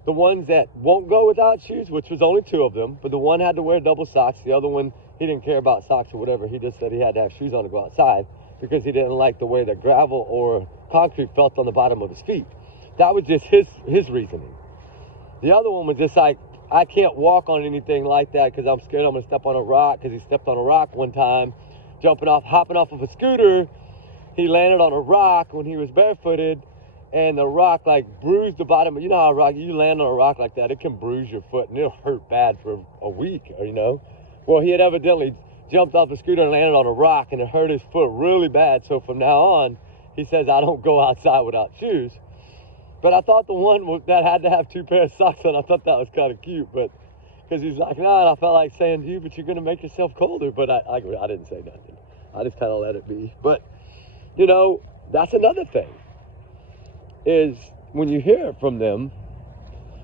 the ones that won't go without shoes, which was only 2 of them, but the one had to wear double socks. The other one, he didn't care about socks or whatever. He just said he had to have shoes on to go outside because he didn't like the way the gravel or concrete felt on the bottom of his feet. That was just his reasoning. The other one was just like, I can't walk on anything like that because I'm scared I'm going to step on a rock, because he stepped on a rock one time, hopping off of a scooter. He landed on a rock when he was barefooted, and the rock like bruised the bottom. You know how you land on a rock like that, it can bruise your foot and it'll hurt bad for a week, Well, he had evidently jumped off the scooter and landed on a rock, and it hurt his foot really bad. So from now on, he says, I don't go outside without shoes. But I thought the one that had to have 2 pairs of socks on, I thought that was kind of cute, but because he's like, no, and I felt like saying to you, but you're going to make yourself colder. But I didn't say nothing. I just kind of let it be. But, that's another thing, is when you hear from them,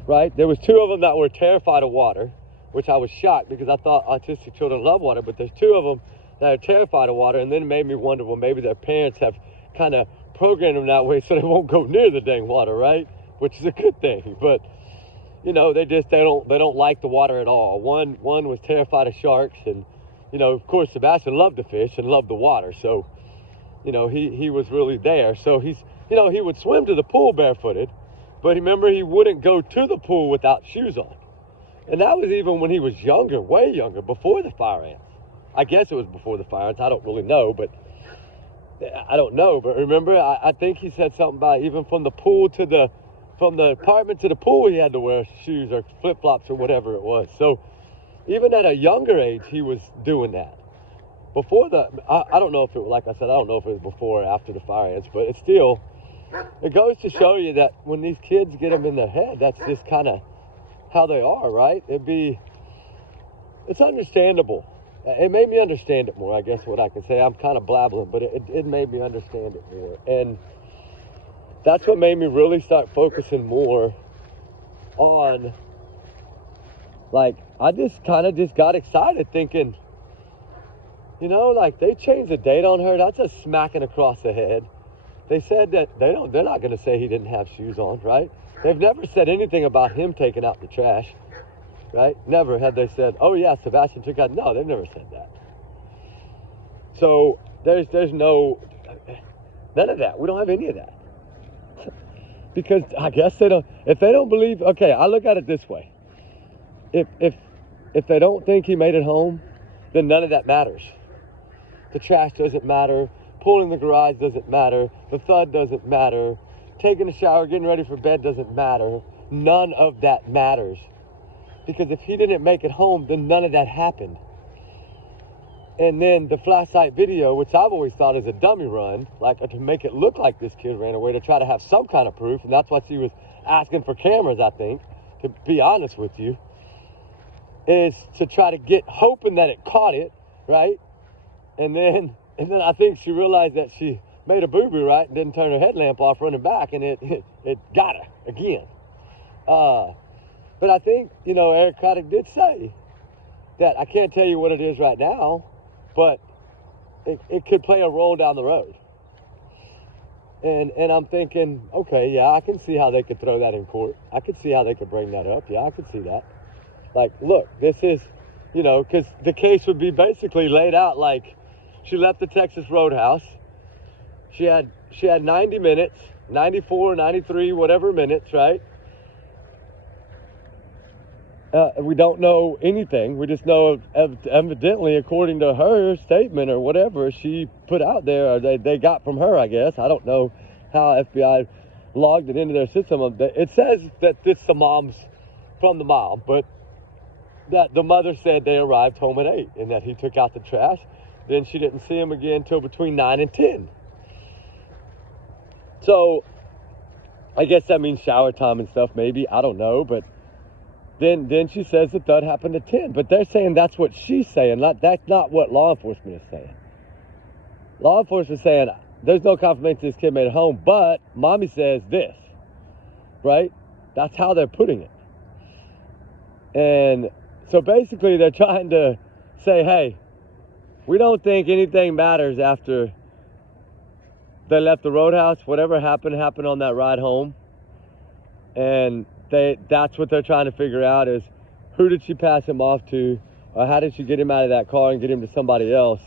right? There was 2 of them that were terrified of water, which I was shocked because I thought autistic children love water, but there's 2 of them that are terrified of water, and then it made me wonder, well, maybe their parents have kind of programmed them that way so they won't go near the dang water, right? Which is a good thing, but they don't like the water at all. One was terrified of sharks, and of course Sebastian loved to fish and loved the water, so he was really there. So he would swim to the pool barefooted, but remember, he wouldn't go to the pool without shoes on. And that was even when he was younger, way younger, before the fire ants. I guess it was before the fire ants. I don't really know, but remember, I think he said something about even from the apartment to the pool, he had to wear shoes or flip-flops or whatever it was. So even at a younger age, he was doing that. Before I don't know if it was, like I said, I don't know if it was before or after the fire ants, but it goes to show you that when these kids get them in their head, that's just kind of how they are, right? it's understandable. It made me understand it more, I guess what I can say. I'm kind of blabbling, but it made me understand it more. And that's what made me really start focusing more on, like, I just kind of just got excited thinking, you know, like, they changed the date on her. That's a smacking across the head. They said that they're not going to say he didn't have shoes on, right? They've never said anything about him taking out the trash, right? Never have they said, oh yeah, Sebastian took out. No, they've never said that. So there's no, none of that. We don't have any of that. Because I guess they don't, if they don't believe, okay, I look at it this way. If they don't think he made it home, then none of that matters. The trash doesn't matter. Pulling the garage doesn't matter. The thud doesn't matter. Taking a shower, getting ready for bed doesn't matter. None of that matters. Because if he didn't make it home, then none of that happened. And then the flashlight video, which I've always thought is a dummy run, like to make it look like this kid ran away, to try to have some kind of proof, and that's why she was asking for cameras, I think, to be honest with you, is to try to get, hoping that it caught it, right? And then I think she realized that she made a boo-boo, right, and didn't turn her headlamp off running back, and it got her again. But I think, you know, Eric Craddock did say that, I can't tell you what it is right now, but it could play a role down the road. And I'm thinking, okay, yeah, I can see how they could throw that in court. I could see how they could bring that up. Yeah, I could see that. Like, look, this is, you know, because the case would be basically laid out like she left the Texas Roadhouse. She had 90 minutes, 94, 93, whatever minutes, right? We don't know anything. We just know, evidently, according to her statement or whatever she put out there, or they got from her, I guess. I don't know how FBI logged it into their system. It says that this is the mom's, from the mom, but that the mother said they arrived home at 8 and that he took out the trash. Then she didn't see him again until between 9 and 10. So I guess that means shower time and stuff, maybe. I don't know, but then she says the thud happened at 10. But they're saying that's what she's saying. That's not what law enforcement is saying. Law enforcement is saying there's no confirmation this kid made it home, but mommy says this, right? That's how they're putting it. And so basically they're trying to say, hey, we don't think anything matters after they left the Roadhouse. Whatever happened on that ride home. And that's what they're trying to figure out is, who did she pass him off to, or how did she get him out of that car and get him to somebody else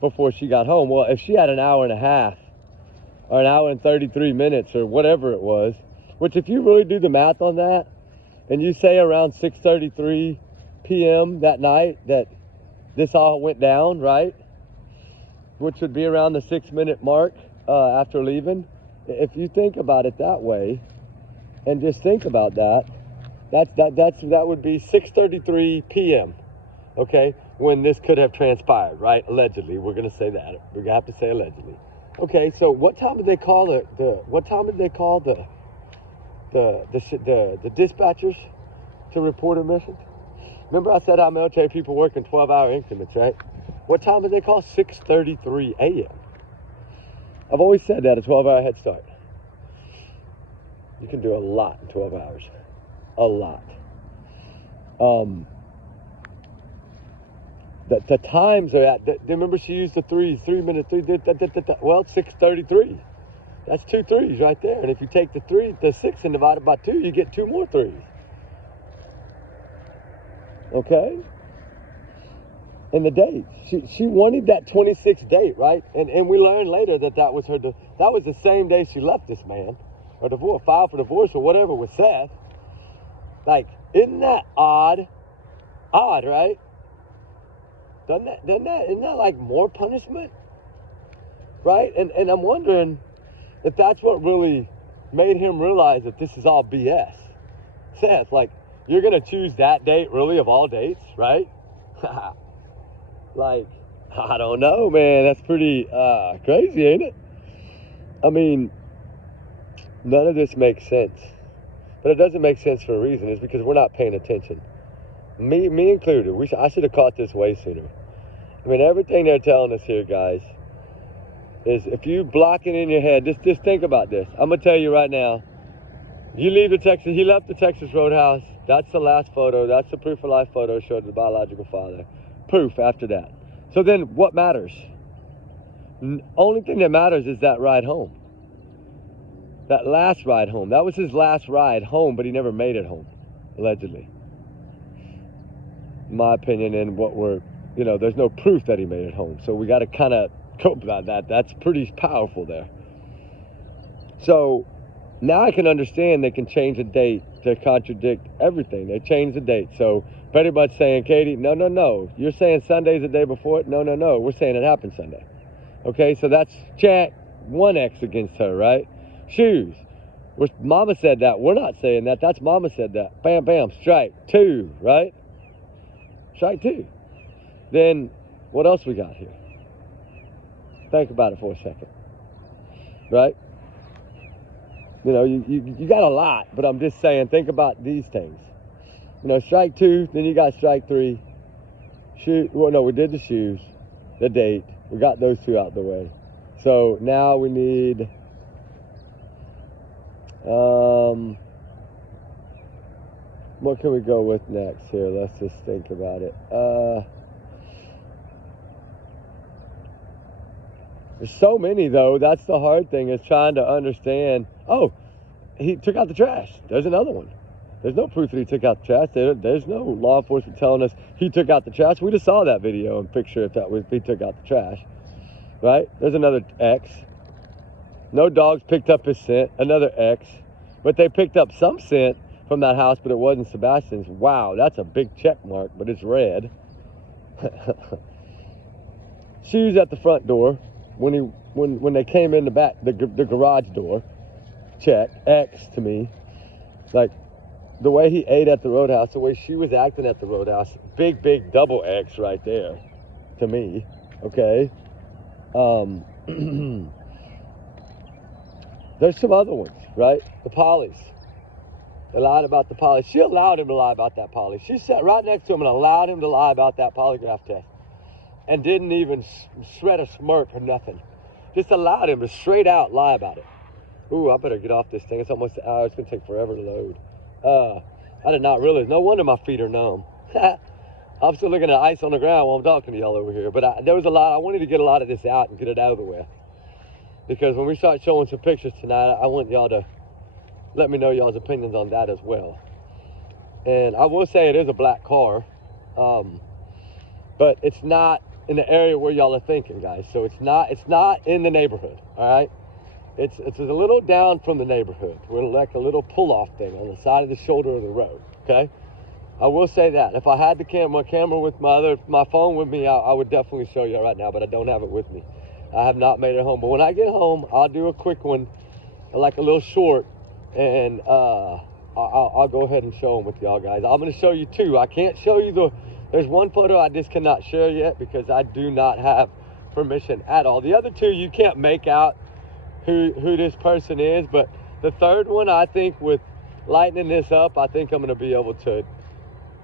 before she got home? Well, if she had an hour and a half or an hour and 33 minutes or whatever it was, which if you really do the math on that, and you say around 6:33 p.m. that night that this all went down, right? Which would be around the 6-minute mark after leaving. If you think about it that way, and just think about that, that would be 6:33 p.m. Okay, when this could have transpired, right? Allegedly, we're gonna say that. We're gonna have to say allegedly. Okay, so what time did they call the dispatchers to report emissions? Remember I said how military people work in 12-hour increments, right? What time did they call? 6:33 a.m. I've always said that, a 12-hour head start. You can do a lot in 12 hours. A lot. The times are at, remember she used the 3 minute, well, 6:33. That's 2 threes right there. And if you take the 6 and divide it by 2, you get 2 more 3s. Okay? And the date. She wanted that 26th date, right? And we learned later that was the same day she left this man, or filed for divorce or whatever with Seth. Like, isn't that odd? Odd, right? Isn't that like more punishment? Right? And I'm wondering if that's what really made him realize that this is all BS. Seth, like, you're gonna choose that date really of all dates, right? Like, I don't know, man. That's pretty crazy, ain't it? I mean, none of this makes sense. But it doesn't make sense for a reason. It's because we're not paying attention. Me included. I should have caught this way sooner. I mean, everything they're telling us here, guys, is if you block it in your head, just think about this. I'm gonna tell you right now. You leave the Texas. He left the Texas Roadhouse. That's the last photo. That's the proof of life photo showed the biological father. Proof after that. So then, what matters? Only thing that matters is that ride home. That last ride home. That was his last ride home, but he never made it home, allegedly. In my opinion, and what we're, there's no proof that he made it home. So we got to kind of cope with that. That's pretty powerful there. So now I can understand they can change the date to contradict everything. They changed the date. So pretty much saying, Katie, no. You're saying Sunday's the day before it? No. We're saying it happened Sunday. Okay, so that's check 1X against her, right? Shoes. Mama said that. We're not saying that. That's Mama said that. Bam, bam, strike 2, right? Strike 2. Then what else we got here? Think about it for a second. Right? You got a lot, but I'm just saying, think about these things. Strike 2, then you got strike 3. Well, no, we did the shoes, the date. We got those 2 out the way. So now we need, what can we go with next here? Let's just think about it. There's so many, though. That's the hard thing, is trying to understand. Oh, he took out the trash. There's another one. There's no proof that he took out the trash. There's no law enforcement telling us he took out the trash. We just saw that video and picture if he took out the trash. Right? There's another X. No dogs picked up his scent. Another X. But they picked up some scent from that house, but it wasn't Sebastian's. Wow, that's a big check mark, but it's red. Shoes at the front door. When they came in the back, the garage door, check, X to me. Like, the way he ate at the Roadhouse, the way she was acting at the Roadhouse, big double X right there, to me, okay? There's some other ones, right? The polys. They lied about the poly. She allowed him to lie about that poly. She sat right next to him and allowed him to lie about that polygraph test. And didn't even shred a smirk or nothing. Just allowed him to straight out lie about it. Ooh, I better get off this thing. It's almost an hour. It's going to take forever to load. I did not realize. No wonder my feet are numb. I'm still looking at ice on the ground while I'm talking to y'all over here. But there was a lot. I wanted to get a lot of this out and get it out of the way. Because when we start showing some pictures tonight, I want y'all to let me know y'all's opinions on that as well. And I will say it is a black car. But it's not in the area where y'all are thinking, guys. So it's not in the neighborhood, all right? It's a little down from the neighborhood. We're like a little pull-off thing on the side of the shoulder of the road, okay? I will say that. If I had the camera with my phone with me, I would definitely show you right now, but I don't have it with me. I have not made it home. But when I get home, I'll do a quick one, like a little short, and I'll go ahead and show them with y'all, guys. I'm going to show you 2. I can't show you there's one photo I just cannot share yet because I do not have permission at all. The other 2, you can't make out who this person is, but the third one, I think with lightening this up, I think I'm going to be able to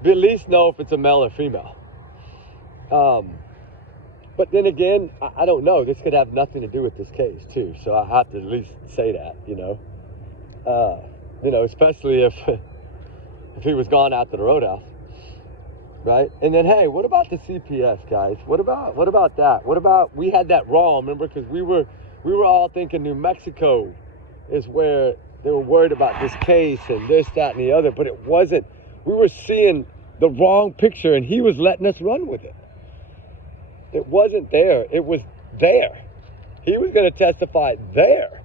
at least know if it's a male or female. But then again, I don't know. This could have nothing to do with this case too, so I have to at least say that, especially if he was gone out to the Roadhouse. Right? And then, hey, what about the CPS, guys? What about that? What about, we had that wrong, remember? Because we were all thinking New Mexico is where they were worried about this case and this, that, and the other, but it wasn't. We were seeing the wrong picture, and he was letting us run with it. It wasn't there. It was there. He was going to testify there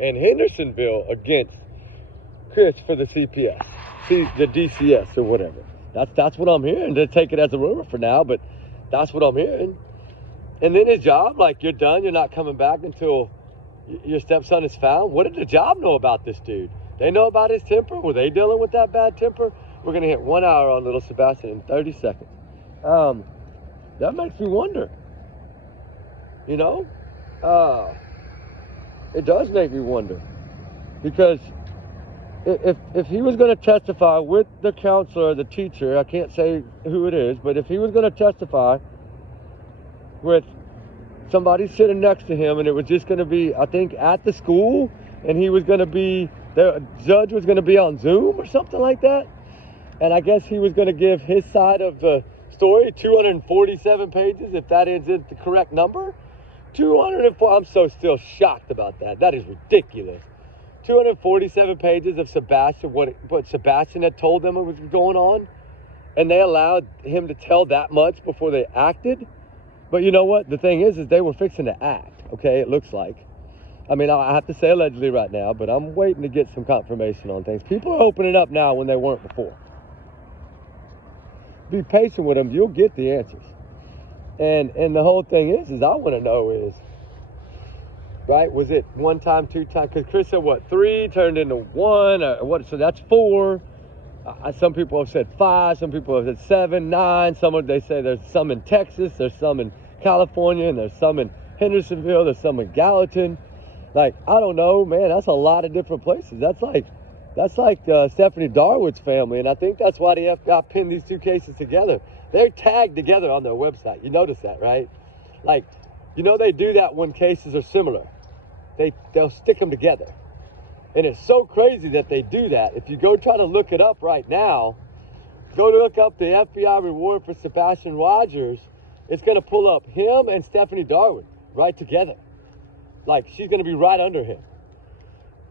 in Hendersonville against Chris for the CPS, the DCS or whatever. That's what I'm hearing. To take it as a rumor for now, but that's what I'm hearing. And then his job, like, you're done. You're not coming back until your stepson is found. What did the job know about this dude? They know about his temper? Were they dealing with that bad temper? We're going to hit 1 hour on little Sebastian in 30 seconds. That makes me wonder. It does make me wonder. Because if he was going to testify with the counselor, the teacher, I can't say who it is, but if he was going to testify with somebody sitting next to him, and it was just going to be, I think, at the school, and he was going to be, the judge was going to be on Zoom or something like that, and I guess he was going to give his side of the story, 247 pages, if that is the correct number. 204, I'm so still shocked about that. That is ridiculous. 247 pages of Sebastian, what Sebastian had told them was going on, and they allowed him to tell that much before they acted. But you know what? The thing is they were fixing to act, okay? It looks like. I mean, I have to say allegedly right now, but I'm waiting to get some confirmation on things. People are opening up now when they weren't before. Be patient with them. You'll get the answers. And the whole thing is I want to know is, right, was it one time, two times? Because Chris said, what, 3 turned into 1? Or what? So that's 4. Some people have said 5. Some people have said 7, 9. They say there's some in Texas. There's some in California. And there's some in Hendersonville. There's some in Gallatin. Like, I don't know, man. That's a lot of different places. That's like Stephanie Darwood's family. And I think that's why the FBI pinned these 2 cases together. They're tagged together on their website. You notice that, right? Like, you know they do that when cases are similar. They'll stick them together. And it's so crazy that they do that. If you go try to look it up right now, go look up the FBI reward for Sebastian Rogers, it's going to pull up him and Stephanie Darwood right together. Like, she's going to be right under him.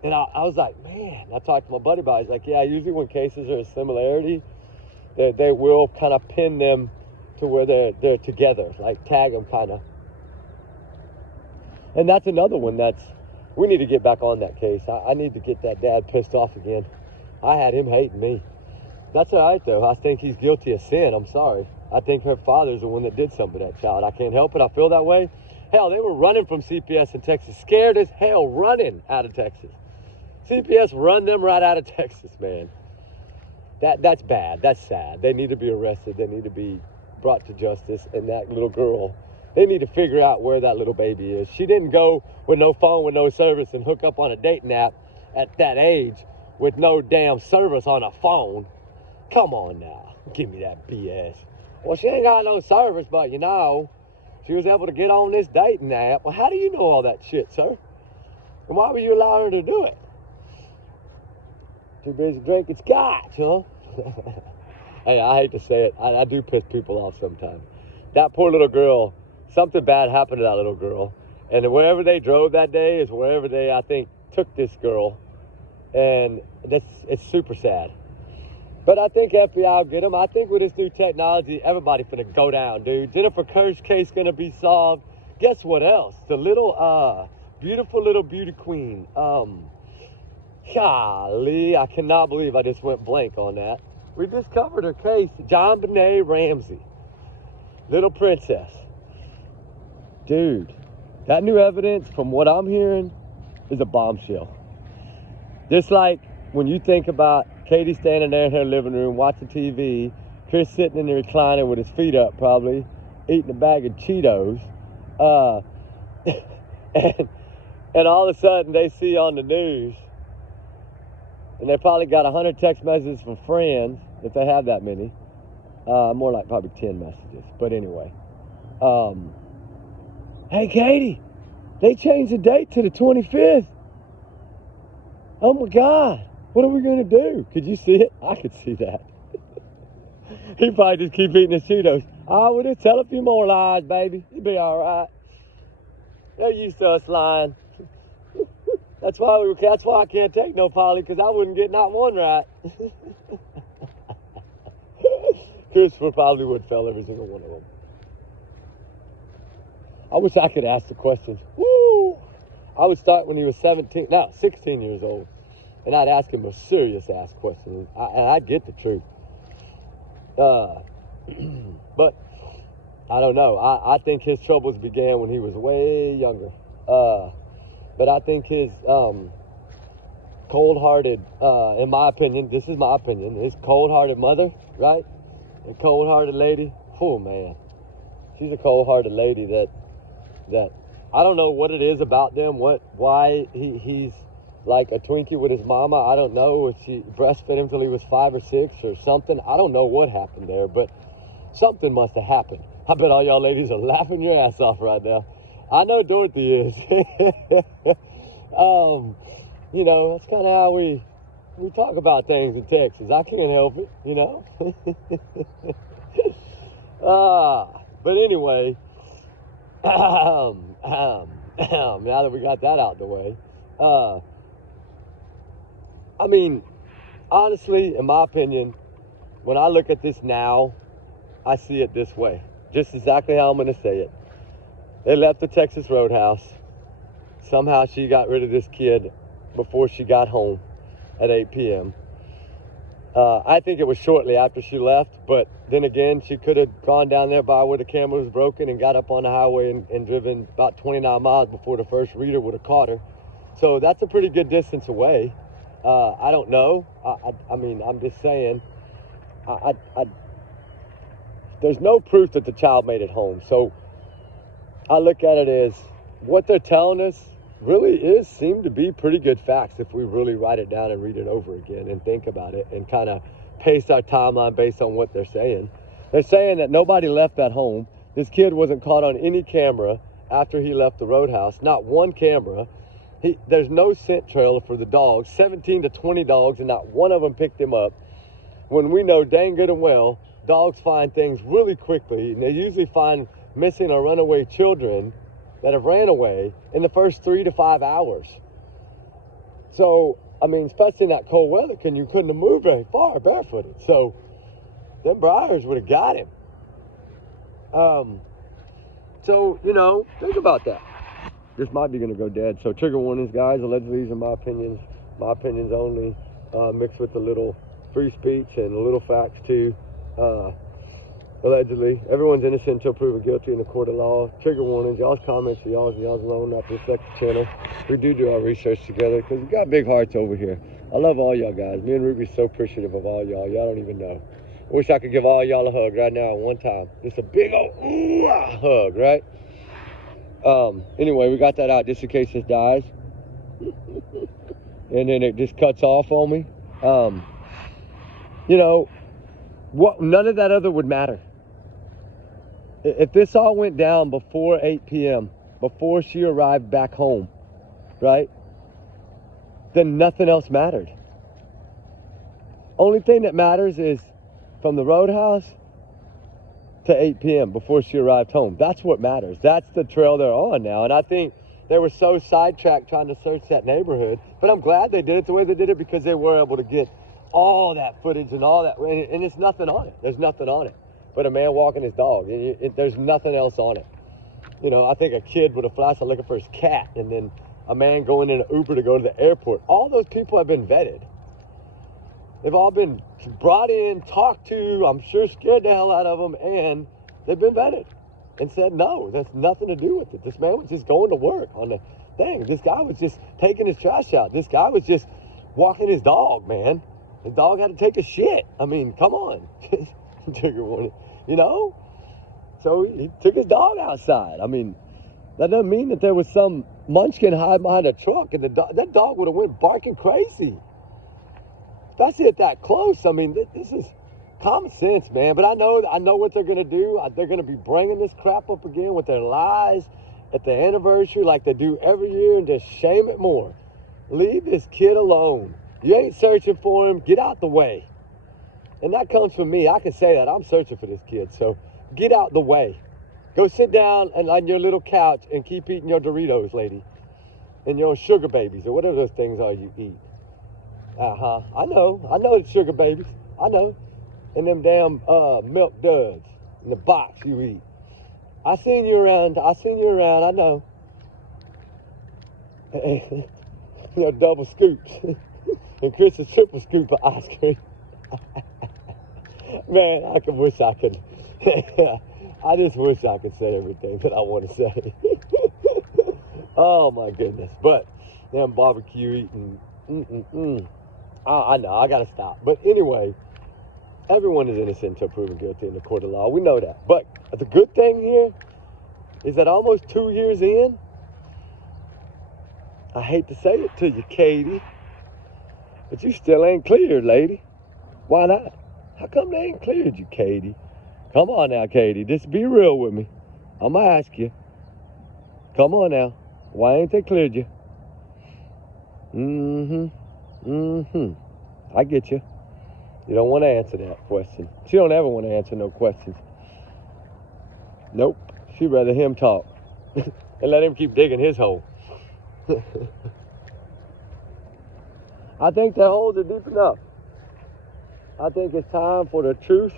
And I was like, man, I talked to my buddy about it. He's like, yeah, usually when cases are a similarity, they will kind of pin them to where they're together, like tag them kind of. And that's another one we need to get back on that case. I need to get that dad pissed off again. I had him hating me. That's all right, though. I think he's guilty of sin. I'm sorry. I think her father's the one that did something to that child. I can't help it. I feel that way. Hell, they were running from CPS in Texas, scared as hell, running out of Texas. CPS run them right out of Texas, man. That's bad. That's sad. They need to be arrested. They need to be brought to justice. And that little girl, they need to figure out where that little baby is. She didn't go with no phone, with no service, and hook up on a dating app at that age with no damn service on a phone. Come on now. Give me that BS. Well, she ain't got no service, but you know, she was able to get on this dating app. Well, how do you know all that shit, sir? And why would you allow her to do it? Too busy drinking scotch, huh? Hey, I hate to say it. I do piss people off sometimes. That poor little girl, something bad happened to that little girl. And wherever they drove that day is wherever they, I think, took this girl. And it's super sad. But I think FBI will get them. I think with this new technology, everybody's going to go down, dude. Jennifer Kerr's case going to be solved. Guess what else? The little, beautiful little beauty queen. Golly, I cannot believe I just went blank on that. We discovered her case. JonBenet Ramsey. Little princess. Dude, that new evidence, from what I'm hearing, is a bombshell. Just like when you think about Katie standing there in her living room watching TV, Chris sitting in the recliner with his feet up probably, eating a bag of Cheetos, and all of a sudden they see on the news, and they probably got 100 text messages from friends, if they have that many, more like probably 10 messages, but anyway. Hey Katie, they changed the date to the 25th. Oh my God, what are we gonna do? Could you see it? I could see that. He probably just keep eating his Cheetos. Oh, we'll just tell a few more lies, baby. You'll be all right. They're used to us lying. That's why I can't take no poly, because I wouldn't get not one right. Christopher probably would fail every single one of them. I wish I could ask the questions. Woo! I would start when he was 16 years old. And I'd ask him a serious ass question. And I'd get the truth. But I don't know. I think his troubles began when he was way younger. But I think his cold-hearted, in my opinion, this is my opinion, his cold-hearted mother, right? A cold-hearted lady. Oh man, she's a cold-hearted lady that I don't know what it is about them, why he's like a Twinkie with his mama. I don't know if she breastfed him till he was 5 or 6 or something. I don't know what happened there, but something must have happened. I bet all y'all ladies are laughing your ass off right now. I know Dorothy is. You know, that's kind of how we talk about things in Texas. I can't help it, you know. But anyway, now that we got that out the way, I mean, honestly, in my opinion, when I look at this now, I see it this way. Just exactly how I'm going to say it. They left the Texas Roadhouse. Somehow she got rid of this kid before she got home at 8 p.m. I think it was shortly after she left, but then again, she could have gone down there by where the camera was broken and got up on the highway and driven about 29 miles before the first reader would have caught her. So that's a pretty good distance away. I don't know. I mean, I'm just saying, there's no proof that the child made it home. So I look at it as what they're telling us really seem to be pretty good facts if we really write it down and read it over again and think about it and kind of pace our timeline based on what they're saying. They're saying that nobody left that home. This kid wasn't caught on any camera after he left the Roadhouse, not one camera. There's no scent trailer for the dogs, 17 to 20 dogs, and not one of them picked him up. When we know dang good and well, dogs find things really quickly, and they usually find missing or runaway children that have ran away in the first 3 to 5 hours. So, I mean, especially in that cold weather, you couldn't have moved very far barefooted. So, them briars would have got him. So, you know, think about that. This might be going to go dead. So, trigger warnings, guys. Allegedly, these are my opinions. My opinions only, mixed with a little free speech and a little facts, too. Allegedly, everyone's innocent until proven guilty in the court of law. Trigger warnings, y'all's comments for y'all's alone, not to affect the channel. We do our research together because we got big hearts over here. I love all y'all guys. Me and Ruby's so appreciative of all y'all. Y'all don't even know. I wish I could give all y'all a hug right now at one time. Just a big old hug, right? Anyway, we got that out just in case this dies. And then it just cuts off on me. You know, none of that other would matter. If this all went down before 8 p.m., before she arrived back home, right, then nothing else mattered. Only thing that matters is from the Roadhouse to 8 p.m. before she arrived home. That's what matters. That's the trail they're on now. And I think they were so sidetracked trying to search that neighborhood. But I'm glad they did it the way they did it because they were able to get all that footage and all that. And it's nothing on it. There's nothing on it but a man walking his dog. There's nothing else on it. You know, I think a kid with a flashlight looking for his cat, and then a man going in an Uber to go to the airport. All those people have been vetted. They've all been brought in, talked to, I'm sure scared the hell out of them, and they've been vetted and said, no, that's nothing to do with it. This man was just going to work on the thing. This guy was just taking his trash out. This guy was just walking his dog, man. His dog had to take a shit. I mean, come on. Trigger warning. You know? So he took his dog outside. I mean, that doesn't mean that there was some munchkin hiding behind a truck and that dog would have went barking crazy. Especially at that close. I mean, this is common sense, man. But I know what they're going to do. They're going to be bringing this crap up again with their lies at the anniversary like they do every year and just shame it more. Leave this kid alone. You ain't searching for him. Get out the way. And that comes from me. I can say that. I'm searching for this kid. So get out the way. Go sit down on your little couch and keep eating your Doritos, lady. And your sugar babies or whatever those things are you eat. I know it's sugar babies. I know. And them damn milk duds in the box you eat. I seen you around. I know. Your double scoops. And Chris's triple scoop of ice cream. Man, I wish I could. I just wish I could say everything that I want to say. Oh my goodness. But them barbecue eating. I know, I gotta stop. But anyway, everyone is innocent until proven guilty in the court of law. We know that. But the good thing here is that almost 2 years in, I hate to say it to you, Katie, but you still ain't cleared, lady. Why not? How come they ain't cleared you, Katie? Come on now, Katie. Just be real with me. I'm going to ask you. Come on now. Why ain't they cleared you? I get you. You don't want to answer that question. She don't ever want to answer no questions. Nope. She'd rather him talk. And let him keep digging his hole. I think the holes are deep enough. I think it's time for the truth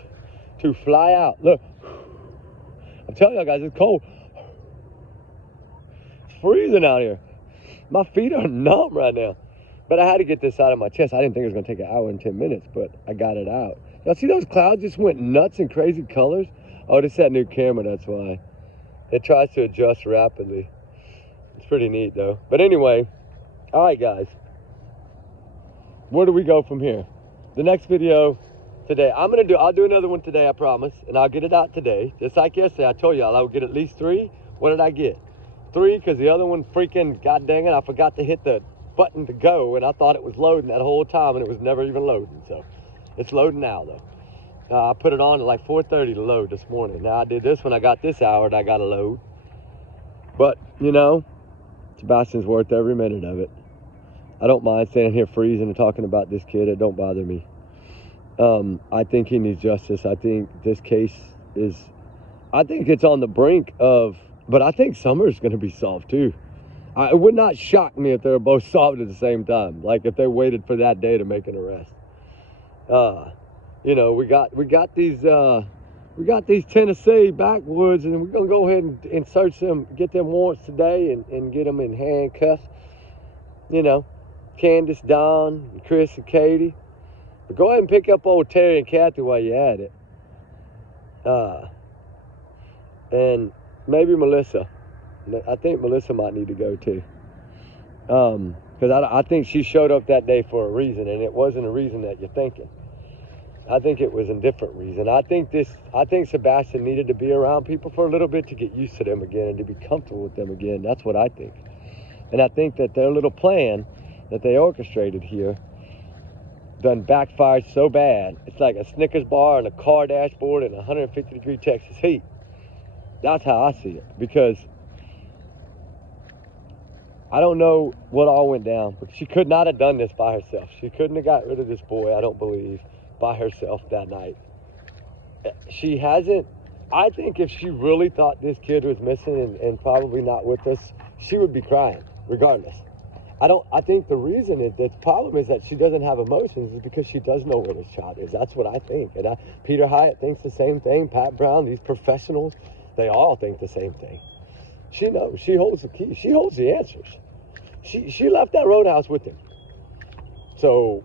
to fly out. Look. I'm telling y'all guys, it's cold. It's freezing out here. My feet are numb right now. But I had to get this out of my chest. I didn't think it was going to take an hour and 10 minutes, but I got it out. Y'all see those clouds just went nuts in crazy colors? Oh, this is that new camera, that's why. It tries to adjust rapidly. It's pretty neat, though. But anyway, all right, guys. Where do we go from here? The next video today, I'll do another one today, I promise. And I'll get it out today. Just like yesterday, I told y'all I would get at least 3. What did I get? 3, because the other one freaking, god dang it, I forgot to hit the button to go, and I thought it was loading that whole time, and it was never even loading. So it's loading now, though. I put it on at like 4:30 to load this morning. Now I did this when I got this hour, and I got to load. But you know, Sebastian's worth every minute of it. I don't mind standing here freezing and talking about this kid. It don't bother me. I think he needs justice. I think this case is, I think it's on the brink of, but I think Summer's going to be solved too. It would not shock me if they were both solved at the same time. Like if they waited for that day to make an arrest. You know, we got these Tennessee backwoods, and we're gonna go ahead and search them, get them warrants today, and get them in handcuffs. You know, Candace, Don, Chris, and Katie. But go ahead and pick up old Terry and Kathy while you're at it. And maybe Melissa. I think Melissa might need to go too. Because I think she showed up that day for a reason, and it wasn't a reason that you're thinking. I think it was a different reason. I think Sebastian needed to be around people for a little bit to get used to them again and to be comfortable with them again. That's what I think. And I think that their little plan that they orchestrated here done backfired so bad. It's like a Snickers bar and a car dashboard in 150-degree Texas heat. That's how I see it. Because I don't know what all went down, but she could not have done this by herself. She couldn't have got rid of this boy, I don't believe, by herself that night. She hasn't. I think if she really thought this kid was missing and probably not with us, she would be crying regardless. I think the reason the problem is that she doesn't have emotions is because she does know where this child is. That's what I think. And Peter Hyatt thinks the same thing. Pat Brown, these professionals, they all think the same thing. She knows. She holds the key. She holds the answers. She left that roadhouse with him. So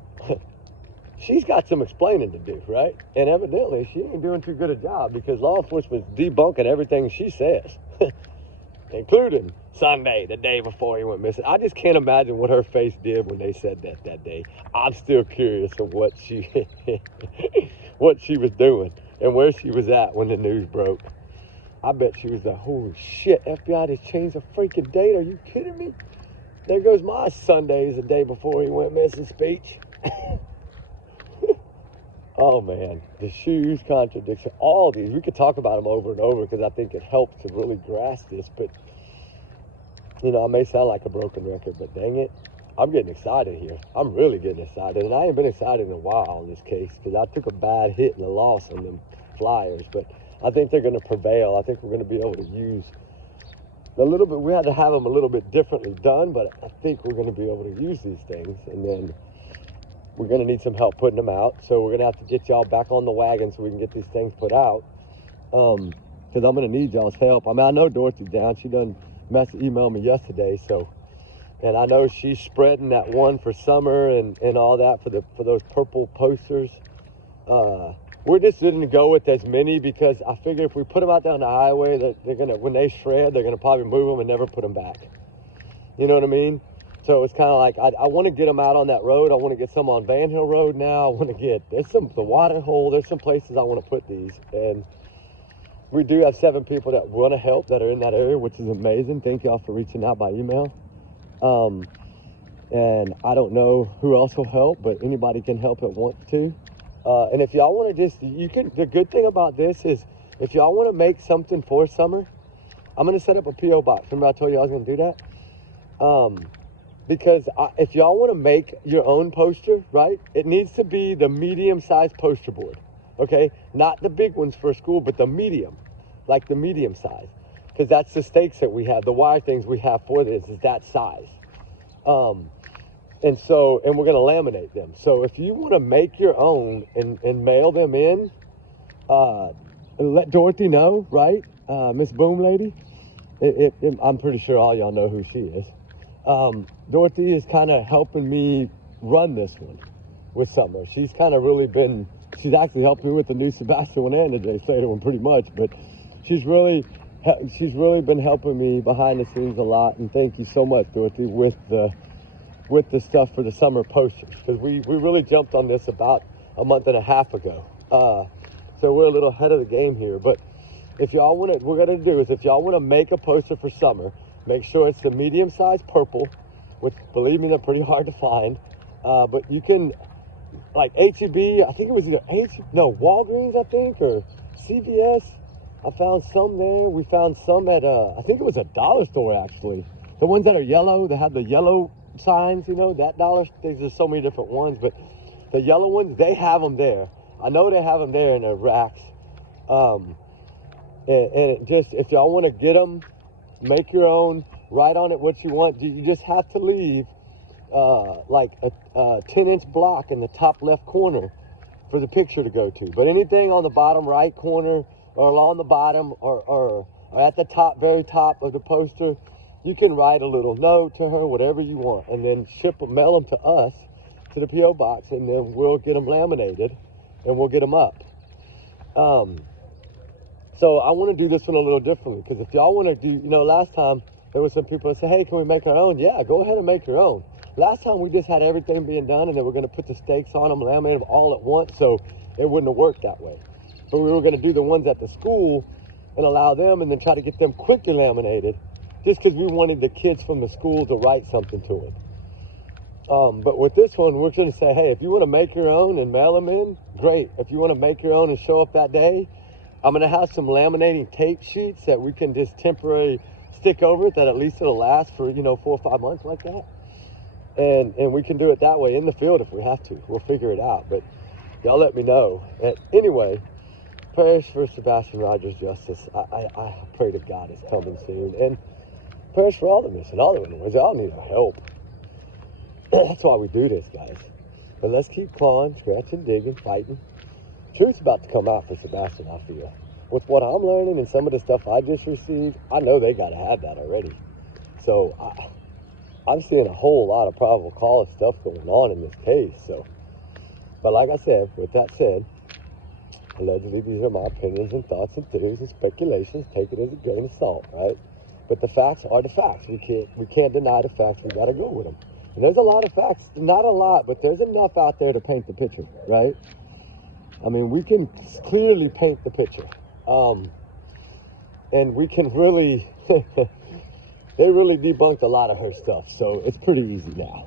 she's got some explaining to do, right? And evidently she ain't doing too good a job because law enforcement's debunking everything she says, including Sunday, the day before he went missing. I just can't imagine what her face did when they said that day. I'm still curious of what she what she was doing and where she was at when the news broke. I bet she was like, holy shit, FBI just changed the freaking date. Are you kidding me? There goes my Sundays the day before he went missing speech. Oh man, the shoes contradiction, all these, we could talk about them over and over because I think it helps to really grasp this, but you know, I may sound like a broken record, but dang it, I'm getting excited here. I'm really getting excited, and I ain't been excited in a while on this case because I took a bad hit and a loss on them Flyers, but I think they're going to prevail. I think we're going to be able to use a little bit, we had to have them a little bit differently done, but I think we're going to be able to use these things, and then we're going to need some help putting them out. So we're going to have to get y'all back on the wagon so we can get these things put out. Because I'm going to need y'all's help. I mean, I know Dorothy's down. She done emailed me yesterday. So, and I know she's spreading that one for Summer and all that for those purple posters. We're just didn't go with as many because I figure if we put them out there on the highway, they're going to, when they shred, they're going to probably move them and never put them back. You know what I mean? So it's kind of like, I want to get them out on that road. I want to get some on Van Hill Road now. I want to get, there's the water hole. There's some places I want to put these. And we do have 7 people that want to help that are in that area, which is amazing. Thank y'all for reaching out by email. And I don't know who else will help, but anybody can help that wants to. And if y'all want to just, you can, the good thing about this is if y'all want to make something for summer, I'm going to set up a P.O. box. Remember I told you I was going to do that? Because if y'all want to make your own poster, right, it needs to be the medium-sized poster board, okay? Not the big ones for school, but the medium, like the medium size. Because that's the stakes that we have, the wire things we have for this is that size. And we're going to laminate them. So if you want to make your own and mail them in, let Dorothy know, right? Miss Boom Lady. I'm pretty sure all y'all know who she is. Dorothy is kind of helping me run this one with Summer. She's kind of really been, she's actually helped me with the new Sebastian one and the Jay Slater one pretty much, but she's really been helping me behind the scenes a lot. And thank you so much, Dorothy, with the stuff for the summer posters, because we really jumped on this about a month and a half ago. So we're a little ahead of the game here. But if y'all want to, what we're going to do is if y'all want to make a poster for summer, make sure it's the medium-sized purple, which, believe me, they're pretty hard to find. But you can, like H-E-B, I think it was either Walgreens, I think, or CVS. I found some there. We found some at, I think it was a dollar store, actually. The ones that are yellow, they have the yellow signs, you know, that dollar. There's so many different ones, but the yellow ones, they have them there. I know they have them there in their racks. And it just, if y'all want to get them, make your own, write on it what you want. You just have to leave like a 10-inch block in the top left corner for the picture to go to. But anything on the bottom right corner or along the bottom or at the top, very top of the poster, you can write a little note to her, whatever you want, and then mail them to us, to the P.O. box, and then we'll get them laminated and we'll get them up. So I want to do this one a little differently, because if y'all want to do, you know, last time there were some people that said, hey, can we make our own? Yeah, go ahead and make your own. Last time we just had everything being done, and then we're going to put the stakes on them, laminate them all at once, so it wouldn't have worked that way. But we were going to do the ones at the school and allow them, and then try to get them quickly laminated, just because we wanted the kids from the school to write something to it. But with this one, we're going to say, hey, if you want to make your own and mail them in, great. If you want to make your own and show up that day, I'm going to have some laminating tape sheets that we can just temporarily stick over it, that at least it'll last for, 4 or 5 months like that. And we can do it that way in the field if we have to. We'll figure it out. But y'all let me know. And anyway, prayers for Sebastian Rogers' justice. I pray to God it's coming soon. And prayers for all the missing, all the ones. Y'all need our help. That's why we do this, guys. But let's keep clawing, scratching, digging, fighting. Truth's about to come out for Sebastian, I feel. With what I'm learning and some of the stuff I just received, I know they got to have that already. So I'm seeing a whole lot of probable cause stuff going on in this case. So, but like I said, with that said, allegedly these are my opinions and thoughts and theories and speculations. Take it as a grain of salt, right? But the facts are the facts. We can't deny the facts. We got to go with them. And there's a lot of facts, not a lot, but there's enough out there to paint the picture, right? I mean, we can clearly paint the picture. And we can really, they really debunked a lot of her stuff, so it's pretty easy now.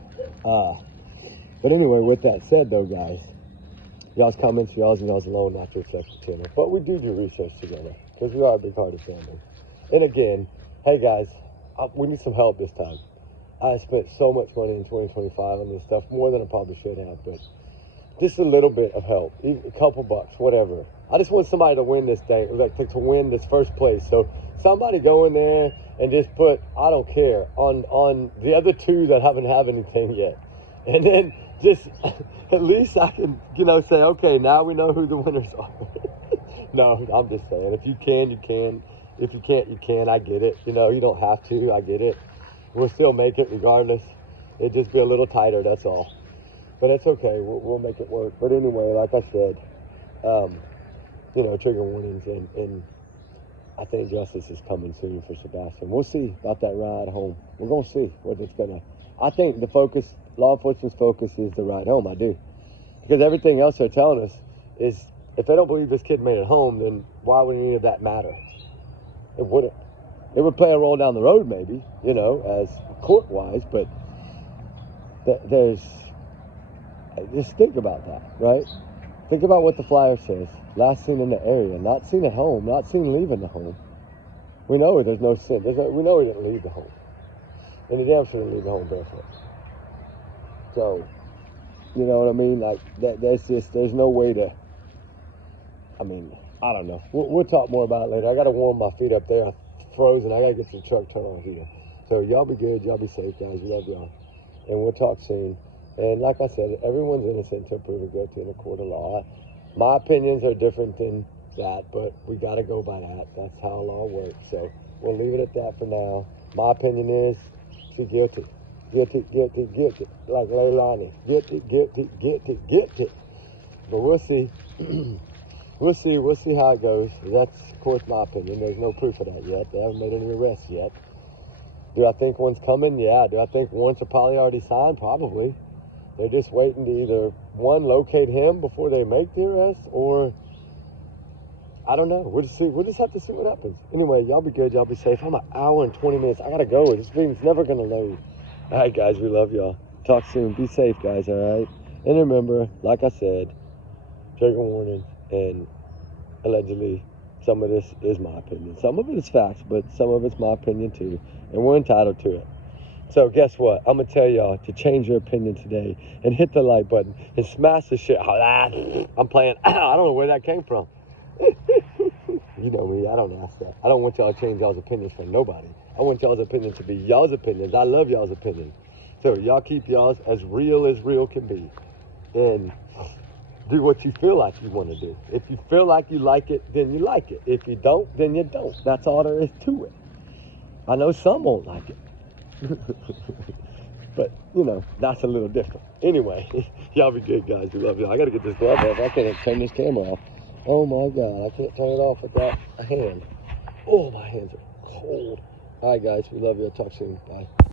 But anyway, with that said, though, guys, y'all's comments, y'all's alone, not to accept the channel. But we do research together, because we are a big-hearted family. And again, hey, guys, we need some help this time. I spent so much money in 2025 on this stuff, more than I probably should have, but just a little bit of help, even a couple bucks, whatever. I just want somebody to win this thing, like to win this first place. So somebody go in there and just put, I don't care, on the other two that haven't had anything yet. And then just, at least I can, say, okay, now we know who the winners are. No, I'm just saying, if you can, you can. If you can't, you can. I get it. You don't have to. I get it. We'll still make it regardless. It'll just be a little tighter, that's all. But it's okay. We'll make it work. But anyway, like I said, trigger warnings. And I think justice is coming soon for Sebastian. We'll see about that ride home. We're going to see what it's going to. I think the focus, law enforcement's focus is the ride home. I do. Because everything else they're telling us is, if they don't believe this kid made it home, then why would any of that matter? It wouldn't. It would play a role down the road, maybe, as court-wise, but there's, just think about that, right? Think about what the flyer says. Last seen in the area, not seen at home, not seen leaving the home. We know there's no sin. We know he didn't leave the home. And he damn sure didn't leave the home barefoot. So, you know what I mean? Like, there's no way to, I mean, I don't know. We'll talk more about it later. I got to warm my feet up there. I'm frozen. I got to get to the truck turned on here. So y'all be good. Y'all be safe, guys. We love y'all. And we'll talk soon. And like I said, everyone's innocent until proven guilty in a court of law. My opinions are different than that, but we got to go by that. That's how law works. So we'll leave it at that for now. My opinion is she's guilty. Guilty, guilty, guilty. Like Leilani. Guilty, guilty, guilty, guilty. But we'll see. We'll see how it goes. That's, of course, my opinion. There's no proof of that yet. They haven't made any arrests yet. Do I think one's coming? Yeah. Do I think one's are probably already signed? Probably. They're just waiting to either, one, locate him before they make the arrest, or, I don't know. We'll just see. We'll just have to see what happens. Anyway, y'all be good. Y'all be safe. I'm an hour and 20 minutes. I got to go. This thing's never going to load. All right, guys. We love y'all. Talk soon. Be safe, guys, all right? And remember, like I said, trigger warning, and allegedly, some of this is my opinion. Some of it is facts, but some of it's my opinion, too. And we're entitled to it. So guess what? I'm going to tell y'all to change your opinion today and hit the like button and smash the shit. I'm playing. I don't know where that came from. You know me. I don't ask that. I don't want y'all to change y'all's opinions for nobody. I want y'all's opinion to be y'all's opinions. I love y'all's opinions. So y'all keep y'all's as real can be. And do what you feel like you want to do. If you feel like you like it, then you like it. If you don't, then you don't. That's all there is to it. I know some won't like it. But, you know, that's a little different. Anyway, y'all be good, guys. We love y'all. I got to get this glove off. I can't turn this camera off. Oh, my God. I can't turn it off without a hand. Oh, my hands are cold. All right, guys. We love you. Talk soon. Bye.